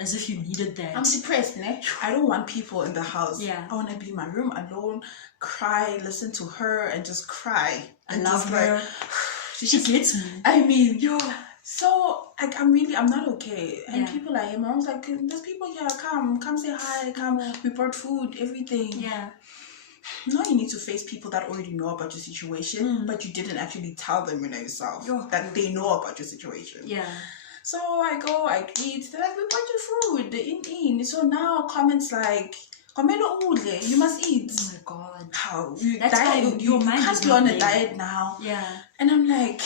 As if you needed that. I'm depressed, ne? I don't want people in the house. Yeah. I want to be in my room alone, cry, listen to her, and just cry. I love her. She gets me. I mean, so I'm not okay. And people are here. My mom's like, there's people here. Come say hi. Come. We brought food, everything. Yeah. Now you need to face people that already know about your situation, but you didn't actually tell them yourself that they know about your situation. Yeah. So I go, I eat. They're like, we bought you food in. So now comments like, you must eat. Oh my God. How? That's diet, you can't be on a diet now. Yeah. And I'm like,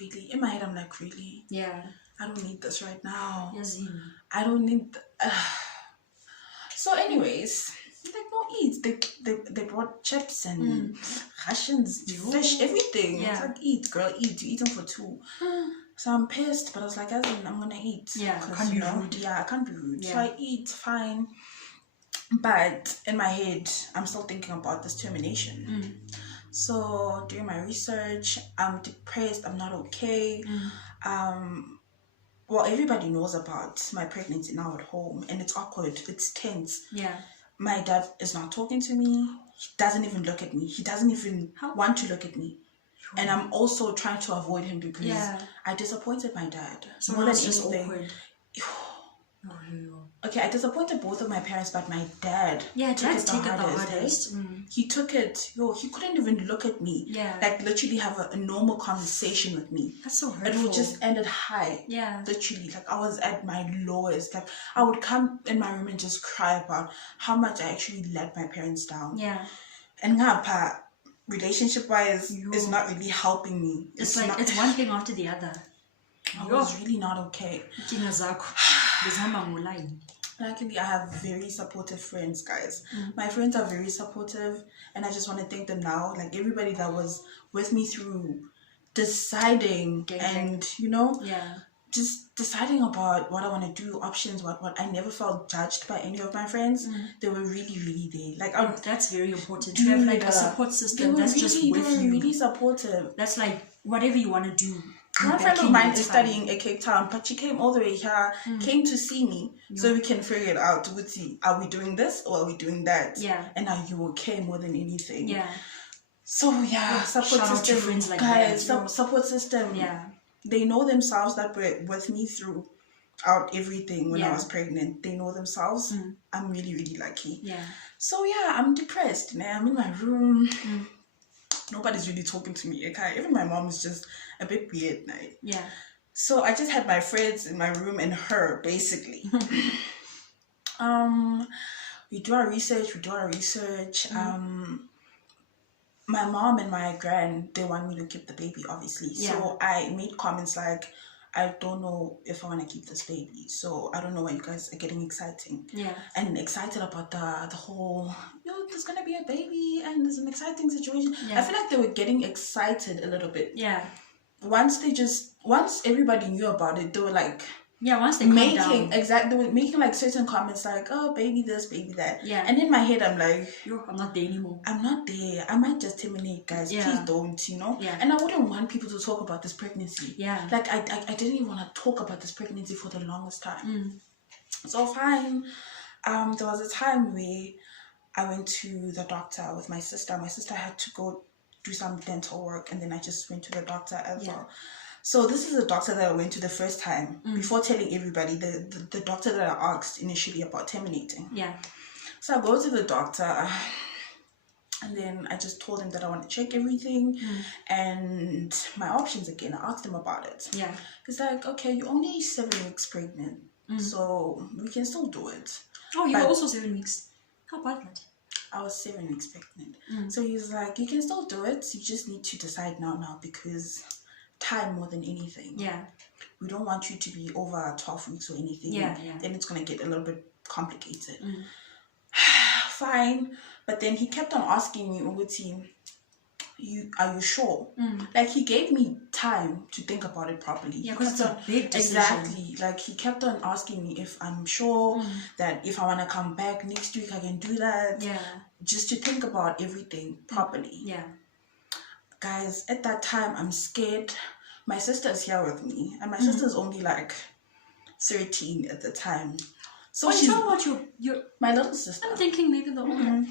really? In my head, I'm like, really? Yeah. I don't need this right now. Yes. I don't need... So anyways, like, no, eat. They brought chips and rations, fish, everything. Yeah. It's like, eat, girl, eat. You're eating for two. So I'm pissed, but I was like, I'm gonna eat. Yeah, can't be rude. Yeah, I can't be rude. Yeah. So I eat, fine. But in my head, I'm still thinking about this termination. So doing my research, I'm depressed, I'm not okay. Well, everybody knows about my pregnancy now at home, and it's awkward, it's tense. Yeah. My dad is not talking to me. He doesn't even look at me. He doesn't even want to look at me. And I'm also trying to avoid him because I disappointed my dad. So more than just anything. Awkward. Okay, I disappointed both of my parents, but my dad took it the hardest. He took it, he couldn't even look at me. Yeah. Like, literally have a normal conversation with me. That's so hurtful. It would just ended high. Yeah. Literally, like, I was at my lowest. Like, I would come in my room and just cry about how much I actually let my parents down. Yeah. And relationship-wise, it's not really helping me. It's one thing after the other. I was really not okay. Luckily, I have very supportive friends, guys. My friends are very supportive, and I just want to thank them now. Like, everybody that was with me through deciding and, just deciding about what I want to do, options, what. I never felt judged by any of my friends. They were really, really there. Like, that's very important to have like a support system that's really, just with you. Really supportive. That's like whatever you want to do. One friend of mine is studying in Cape Town, but she came all the way here, came to see me, so we can figure it out. Are we doing this or are we doing that? Yeah. And are you okay more than anything? Yeah. So support system, friends like guys. Support system. Yeah. They know themselves that were with me throughout everything when I was pregnant. They know themselves. I'm really, really lucky. Yeah. So I'm depressed. I'm in my room. Nobody's really talking to me. Okay? Even my mom is just a bit weird now. Yeah. So I just had my friends in my room and her, basically. We do our research. My mom and my gran, they want me to keep the baby, obviously. Yeah. So I made comments like, I don't know if I want to keep this baby. So I don't know why you guys are getting excited. Yeah. And excited about the whole, there's going to be a baby and there's an exciting situation. Yeah. I feel like they were getting excited a little bit. Yeah. Once everybody knew about it, they were like, Yeah, once they calm down. Exactly, they were making like certain comments like, oh, baby this, baby that. Yeah. And in my head, I'm like, yo, I'm not there anymore. I'm not there. I might just terminate, guys. Yeah. Please don't, you know? Yeah. And I wouldn't want people to talk about this pregnancy. Yeah. Like, I didn't even want to talk about this pregnancy for the longest time. So fine. There was a time where I went to the doctor with my sister. My sister had to go do some dental work, and then I just went to the doctor as well. So this is a doctor that I went to the first time before telling everybody, the doctor that I asked initially about terminating. Yeah. So I go to the doctor, and then I just told him that I want to check everything and my options again. I asked him about it. Yeah. He's like, okay, you're only 7 weeks pregnant, so we can still do it. Oh, you were also 7 weeks. How about that? I was 7 weeks pregnant. So he's like, you can still do it. You just need to decide now because time more than anything. Yeah. We don't want you to be over 12 weeks or anything. Yeah. Then it's going to get a little bit complicated. Fine. But then he kept on asking me, are you sure? Like, he gave me time to think about it properly. Yeah, because it's a big decision. Exactly. Like, he kept on asking me if I'm sure that if I want to come back next week, I can do that. Yeah. Just to think about everything properly. Yeah. Guys, at that time, I'm scared. My sister is here with me, and my sister's only like 13 at the time. So she's about your my little sister. I'm thinking maybe the older.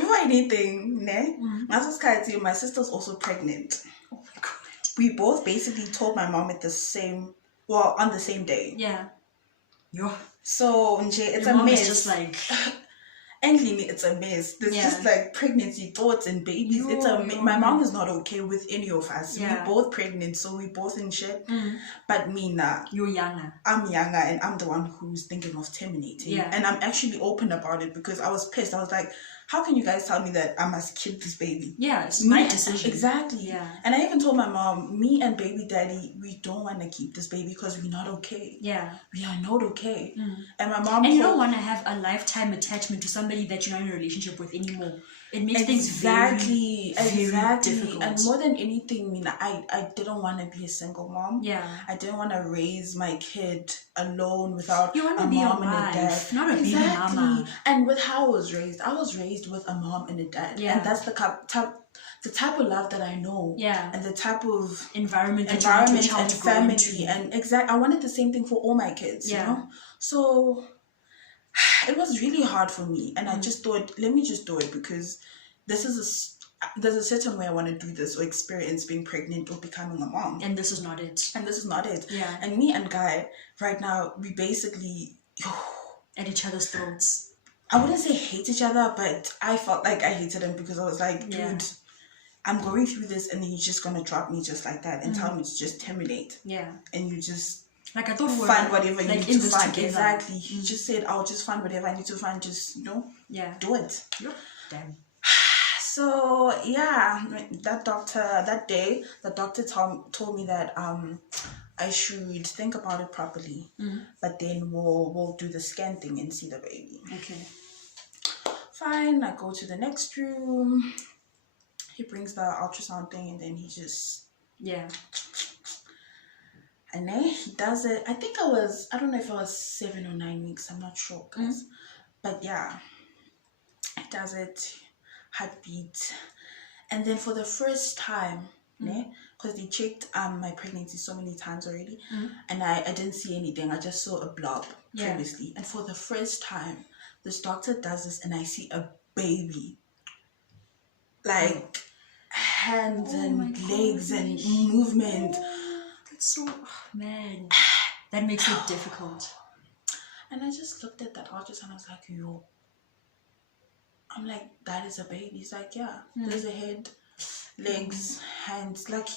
Before anything, my sister's also pregnant. Oh my god. We both basically told my mom on the same day. Yeah. So it's your a mom mess. Is just like it's a mess. There's just like pregnancy thoughts and babies. My mom is not okay with any of us. We're both pregnant, so we both in shit. But me, nah. You're younger. I'm younger, and I'm the one who's thinking of terminating. Yeah. And I'm actually open about it because I was pissed. I was like, how can you guys tell me that I must keep this baby? Yeah, it's my decision. Exactly. Yeah. And I even told my mom, me and baby daddy, we don't want to keep this baby because we're not okay. Yeah. We are not okay. And my mom... And you don't want to have a lifetime attachment to somebody that you're not in a relationship with anymore. It makes things very difficult. And more than anything, I didn't want to be a single mom. Yeah. I didn't want to raise my kid alone without a mom and a dad. Not a baby mama. And with how I was raised with a mom and a dad. Yeah. And that's the type of love that I know. Yeah. And the type of environment and family. And I wanted the same thing for all my kids, you know? So it was really hard for me, and I just thought, let me just do it because there's a certain way I want to do this or experience being pregnant or becoming a mom. And this is not it. Yeah. And me and Guy, right now, we basically... at each other's throats. I wouldn't say hate each other, but I felt like I hated him because I was like, dude, I'm going through this and then you're just going to drop me just like that and tell me to just terminate. Yeah. And you just... Like, I thought we were find whatever you need to find. Together. Exactly. He just said, I'll just find whatever I need to find. Just, do it. Yep. Damn. So, that day, the doctor told me that I should think about it properly. But then we'll do the scan thing and see the baby. Okay. Fine. I go to the next room. He brings the ultrasound thing and then he just... Yeah. And then he does it. I don't know if it was 7 or 9 weeks. I'm not sure, guys. But yeah, he does it. Heartbeat. And then for the first time, because they checked my pregnancy so many times already, and I didn't see anything. I just saw a blob previously. And for the first time, this doctor does this, and I see a baby. Like hands and legs and movement. So, man, that makes it difficult. And I just looked at that ultrasound. I was like, I'm like, that is a baby. He's like, yeah, there's a head, legs, hands, like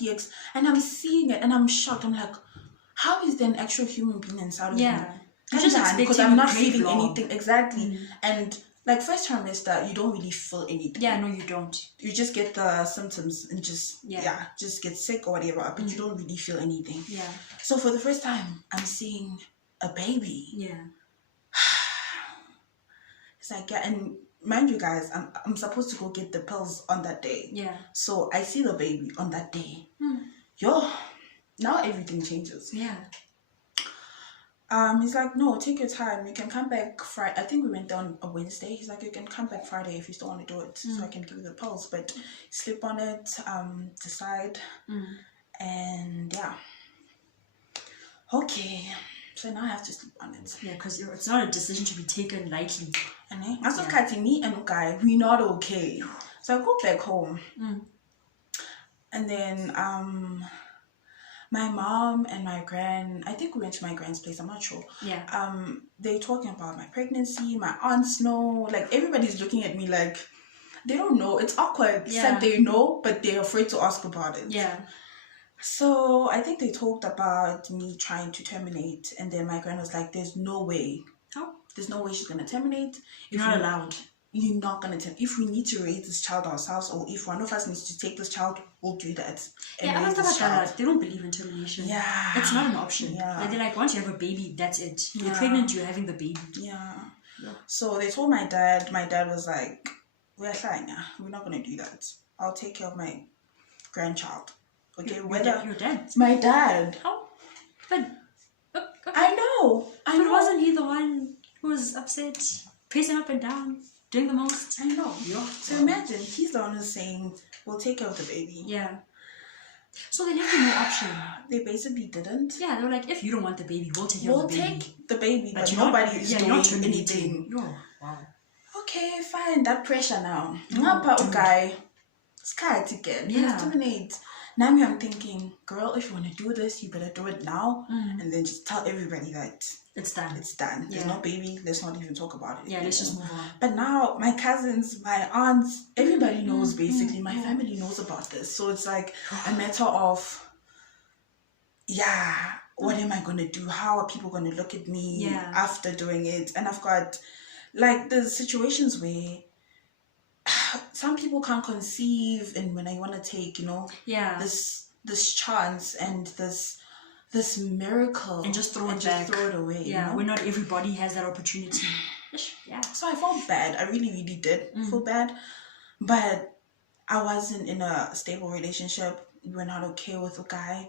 and I'm seeing it and I'm shocked. I'm like, how is there an actual human being inside of me? You just expecting because I'm not feeling anything. Exactly. And like first trimester, you don't really feel anything. Yeah, no, you don't. You just get the symptoms and just get sick or whatever, but you don't really feel anything. Yeah. So for the first time, I'm seeing a baby. Yeah. It's like, and mind you guys, I'm supposed to go get the pills on that day. Yeah. So I see the baby on that day. now everything changes. Yeah. He's like, no, take your time. You can come back Friday. I think we went down a Wednesday. He's like, you can come back Friday if you still want to do it, so I can give you the pills. But sleep on it, decide, and yeah. Okay, so now I have to sleep on it. Yeah, because it's not a decision to be taken lightly. And as of cutting me and guy, we're not okay. So I go back home, and then my mom and my I think we went to my grand's place, I'm not sure. Yeah. They're talking about my pregnancy, my aunts know, like everybody's looking at me like they don't know. It's awkward. It's like they know, but they're afraid to ask about it. Yeah. So I think they talked about me trying to terminate, and then my grand was like, there's no way. How? There's no way she's gonna terminate. You're not allowed. You're not gonna if we need to raise this child ourselves, or if one of us needs to take this child, we'll do that. Yeah, I was about that. They don't believe in termination. Yeah, it's not an option. Yeah, like, they're like, once you have a baby, that's it. You're pregnant, you're having the baby. Yeah. So they told my dad. My dad was like, we're not gonna do that. I'll take care of my grandchild. Okay, your dad. My dad. How? But I know. But wasn't he the one who was upset, pacing up and down, doing the most? I know. Yeah. So imagine he's the one who's saying, "We'll take care of the baby." Yeah. So they left you no option. They basically didn't. Yeah, they were like, if you don't want the baby, we'll take care of the baby. We'll take the baby, but nobody is doing anything. Oh, wow. Okay, fine. That pressure now. Napa guy. Sky again. Yeah. Terminate. Now I'm thinking, girl, if you want to do this, you better do it now, and then just tell everybody that it's done. It's done. There's no baby. Let's not even talk about it. Yeah, let's just move on. But now my cousins, my aunts, everybody knows basically. My family knows about this, so it's like a matter of, what am I gonna do? How are people gonna look at me after doing it? And I've got like the situations where some people can't conceive, and when I want to take, this chance and this miracle and just throw it away. Yeah, when not everybody has that opportunity. Yeah. So I felt bad. I really, really did feel bad, but I wasn't in a stable relationship. We were not okay with a guy.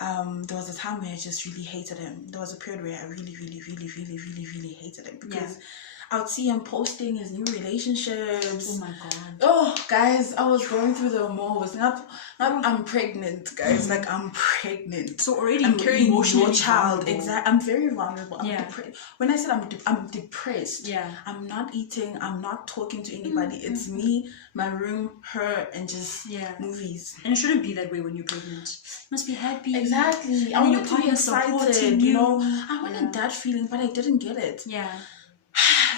There was a time where I just really hated him. There was a period where I really, really, really, really, really, really hated him because I would see him posting his new relationships. Oh my god. Oh, guys, I was going through the most. Not I'm pregnant, guys. Like, I'm pregnant. So already I'm carrying your child. Exactly. I'm very vulnerable. When I said I'm depressed. Yeah. I'm not eating. I'm not talking to anybody. It's me, my room, her, and just movies. And it shouldn't be that way when you're pregnant. You must be happy. Exactly. And I wanted to be excited. I wanted that feeling, but I didn't get it. Yeah.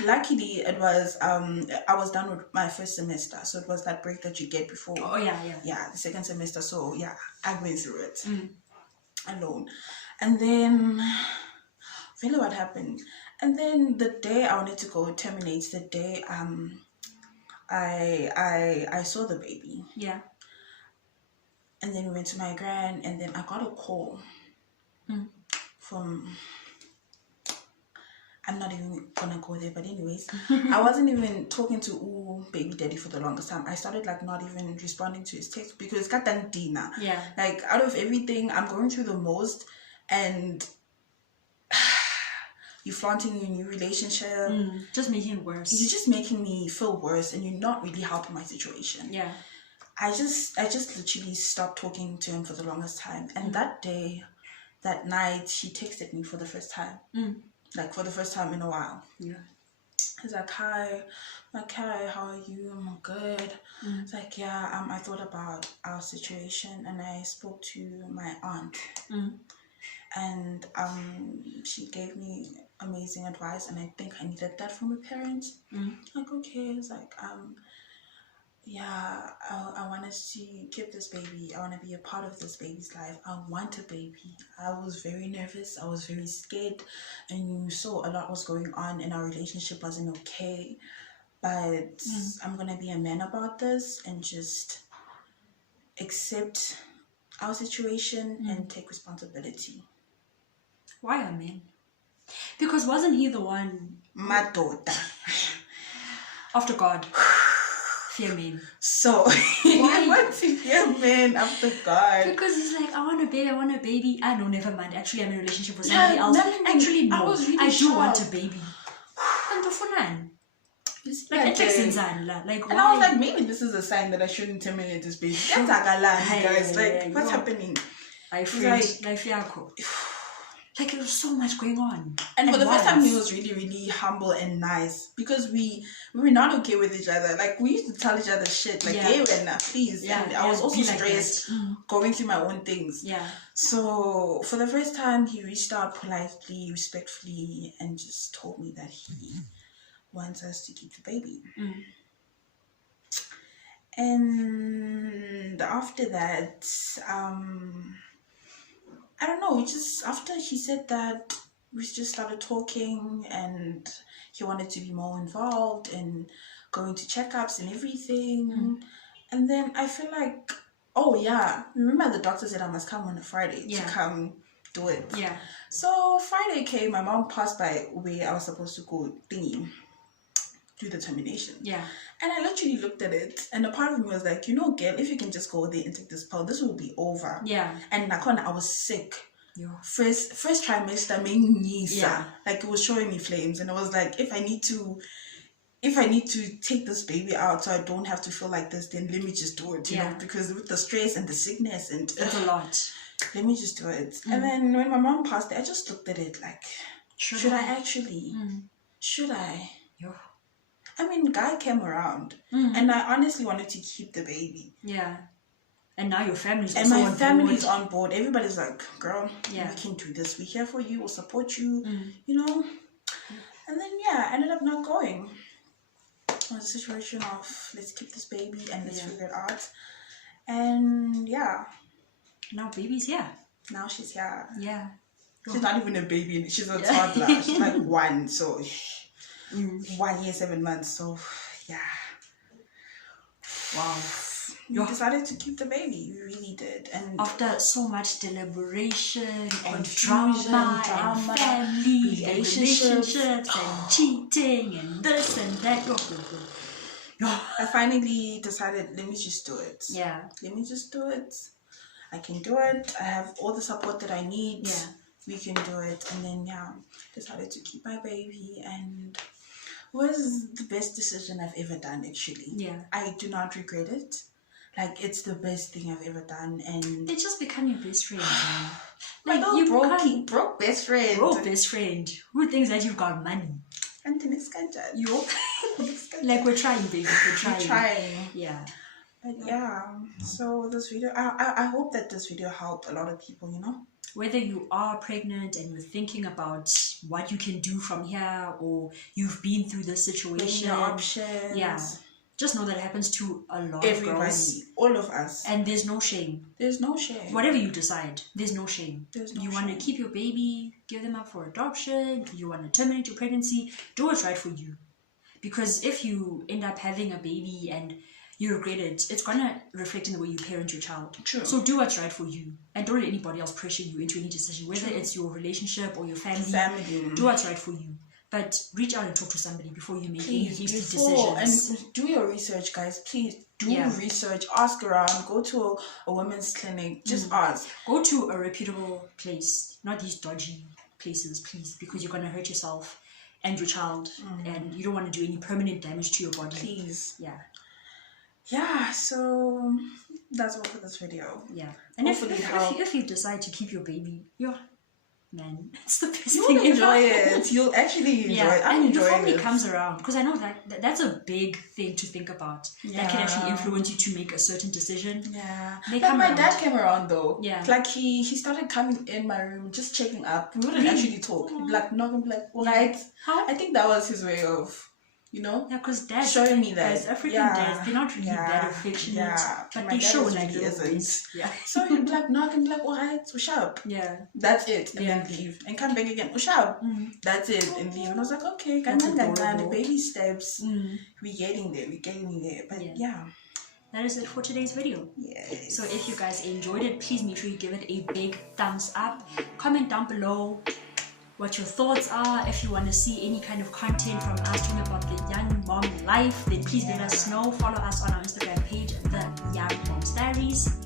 Luckily, it was I was done with my first semester, so it was that break that you get before. Oh yeah. The second semester. So I went through it alone, and then really what happened. And then the day I wanted to go terminate, the day I saw the baby. Yeah. And then we went to my grand, and then I got a call from. I'm not even gonna go there, but anyways, I wasn't even talking to baby daddy for the longest time. I started like not even responding to his text because it's got that Dina. Yeah. Like out of everything, I'm going through the most, and you're flaunting your new relationship. Just making it worse. You're just making me feel worse, and you're not really helping my situation. Yeah. I just literally stopped talking to him for the longest time, and that day, that night, he texted me for the first time. Like for the first time in a while. Yeah. He's like, hi, how are you? I'm good. It's like, I thought about our situation, and I spoke to my aunt. And she gave me amazing advice, and I think I needed that from my parents. Like, okay, it's like, I want us to keep this baby. I want to be a part of this baby's life. I want a baby. I was very nervous. I was very scared. And you saw a lot was going on, and our relationship wasn't okay. But I'm going to be a man about this and just accept our situation and take responsibility. Why a man? Because wasn't he the one... My daughter. After God. Fear men. So he went to fear men after God. Because he's like, I want a baby. Ah, no, never mind. Actually, I'm in a relationship with somebody else. Actually, no. I do want a baby. Like, it takes sense. Like, and I was like, maybe this is a sign that I shouldn't terminate this baby. That's guys. Like, what's happening? Like, there was so much going on. And for the first time, he was really, really humble and nice. Because we were not okay with each other. Like, we used to tell each other shit. Like, hey, please. And I was also stressed, going through my own things. Yeah. So, for the first time, he reached out politely, respectfully, and just told me that he wants us to keep the baby. And after that, I don't know, after he said that, we just started talking, and he wanted to be more involved and going to checkups and everything. And then I feel like, remember the doctor said I must come on a Friday to come do it. Yeah. So Friday came, my mom passed by where I was supposed to go do the termination. Yeah. And I literally looked at it, and a part of me was like, girl, if you can just go there and take this pill, this will be over. Yeah. And I was sick. Yeah. First trimester, like, it was showing me flames, and I was like, if I need to take this baby out so I don't have to feel like this, then let me just do it, you know, because with the stress and the sickness and it's a lot. Let me just do it. And then when my mom passed it, I just looked at it like, should I actually? Should I? Yeah. I mean, guy came around, and I honestly wanted to keep the baby. Yeah. And now your family's also on board. And my family's on board. Everybody's like, girl, we can do this. We're here for you. We'll support you, you know. And then, I ended up not going. It was a situation of, let's keep this baby and let's figure it out. And, now baby's here. Now she's here. Yeah. She's not even a baby. She's a toddler. She's like 1, so... 1 year, 7 months, so wow. We decided to keep the baby. We really did. And after so much deliberation and drama and family relationships and cheating and this and that. I finally decided, let me just do it. Yeah. Let me just do it. I can do it. I have all the support that I need. Yeah. We can do it. And then, decided to keep my baby, and was the best decision I've ever done, actually. Yeah. I do not regret it. Like, it's the best thing I've ever done, and... They just become your best friend, man. Like, you broke best friend. Broke best friend. Who thinks that you've got money? And the next guy does. Like, we're trying, baby. We're trying. Yeah. But so this video, I hope that this video helped a lot of people, you know? Whether you are pregnant and you're thinking about what you can do from here, or you've been through this situation, options. Just know that it happens to a lot of girls. All of us. And there's no shame. There's no shame. Whatever you decide, there's no shame. You want to keep your baby, give them up for adoption, you want to terminate your pregnancy, do what's right for you. Because if you end up having a baby and you regret it, it's going to reflect in the way you parent your child. True. So do what's right for you. And don't let anybody else pressure you into any decision, whether it's your relationship or your family. Do what's right for you. But reach out and talk to somebody before you make any hasty decisions. And do your research, guys. Please do research. Ask around. Go to a women's clinic. Just ask. Go to a reputable place. Not these dodgy places, please. Because you're going to hurt yourself and your child. And you don't want to do any permanent damage to your body. Please. Yeah, so that's all for this video. Yeah. And if you decide to keep your baby, man, it's the best thing ever. Enjoy it. You'll actually enjoy it. I'm enjoying it. And your family comes around, because I know that's a big thing to think about. That can actually influence you to make a certain decision. Yeah. My dad came around though. Yeah. Like he started coming in my room, just checking up. We wouldn't actually talk. Like not like, right? I think that was his way of, you know, because dads showing me that African dads, they're not really that affectionate, but they show like isn't. So he'd be like knock and be like, alright, what's up? That's it, and then leave and come back again. What's up? That's it, and leave. And I was like, okay, the baby steps. We're getting there. But that is it for today's video. So if you guys enjoyed it, please make sure you give it a big thumbs up. Comment down below what your thoughts are. If you want to see any kind of content from us talking about the young mom life, then please let us know. Follow us on our Instagram page, The Young Mom's Diaries.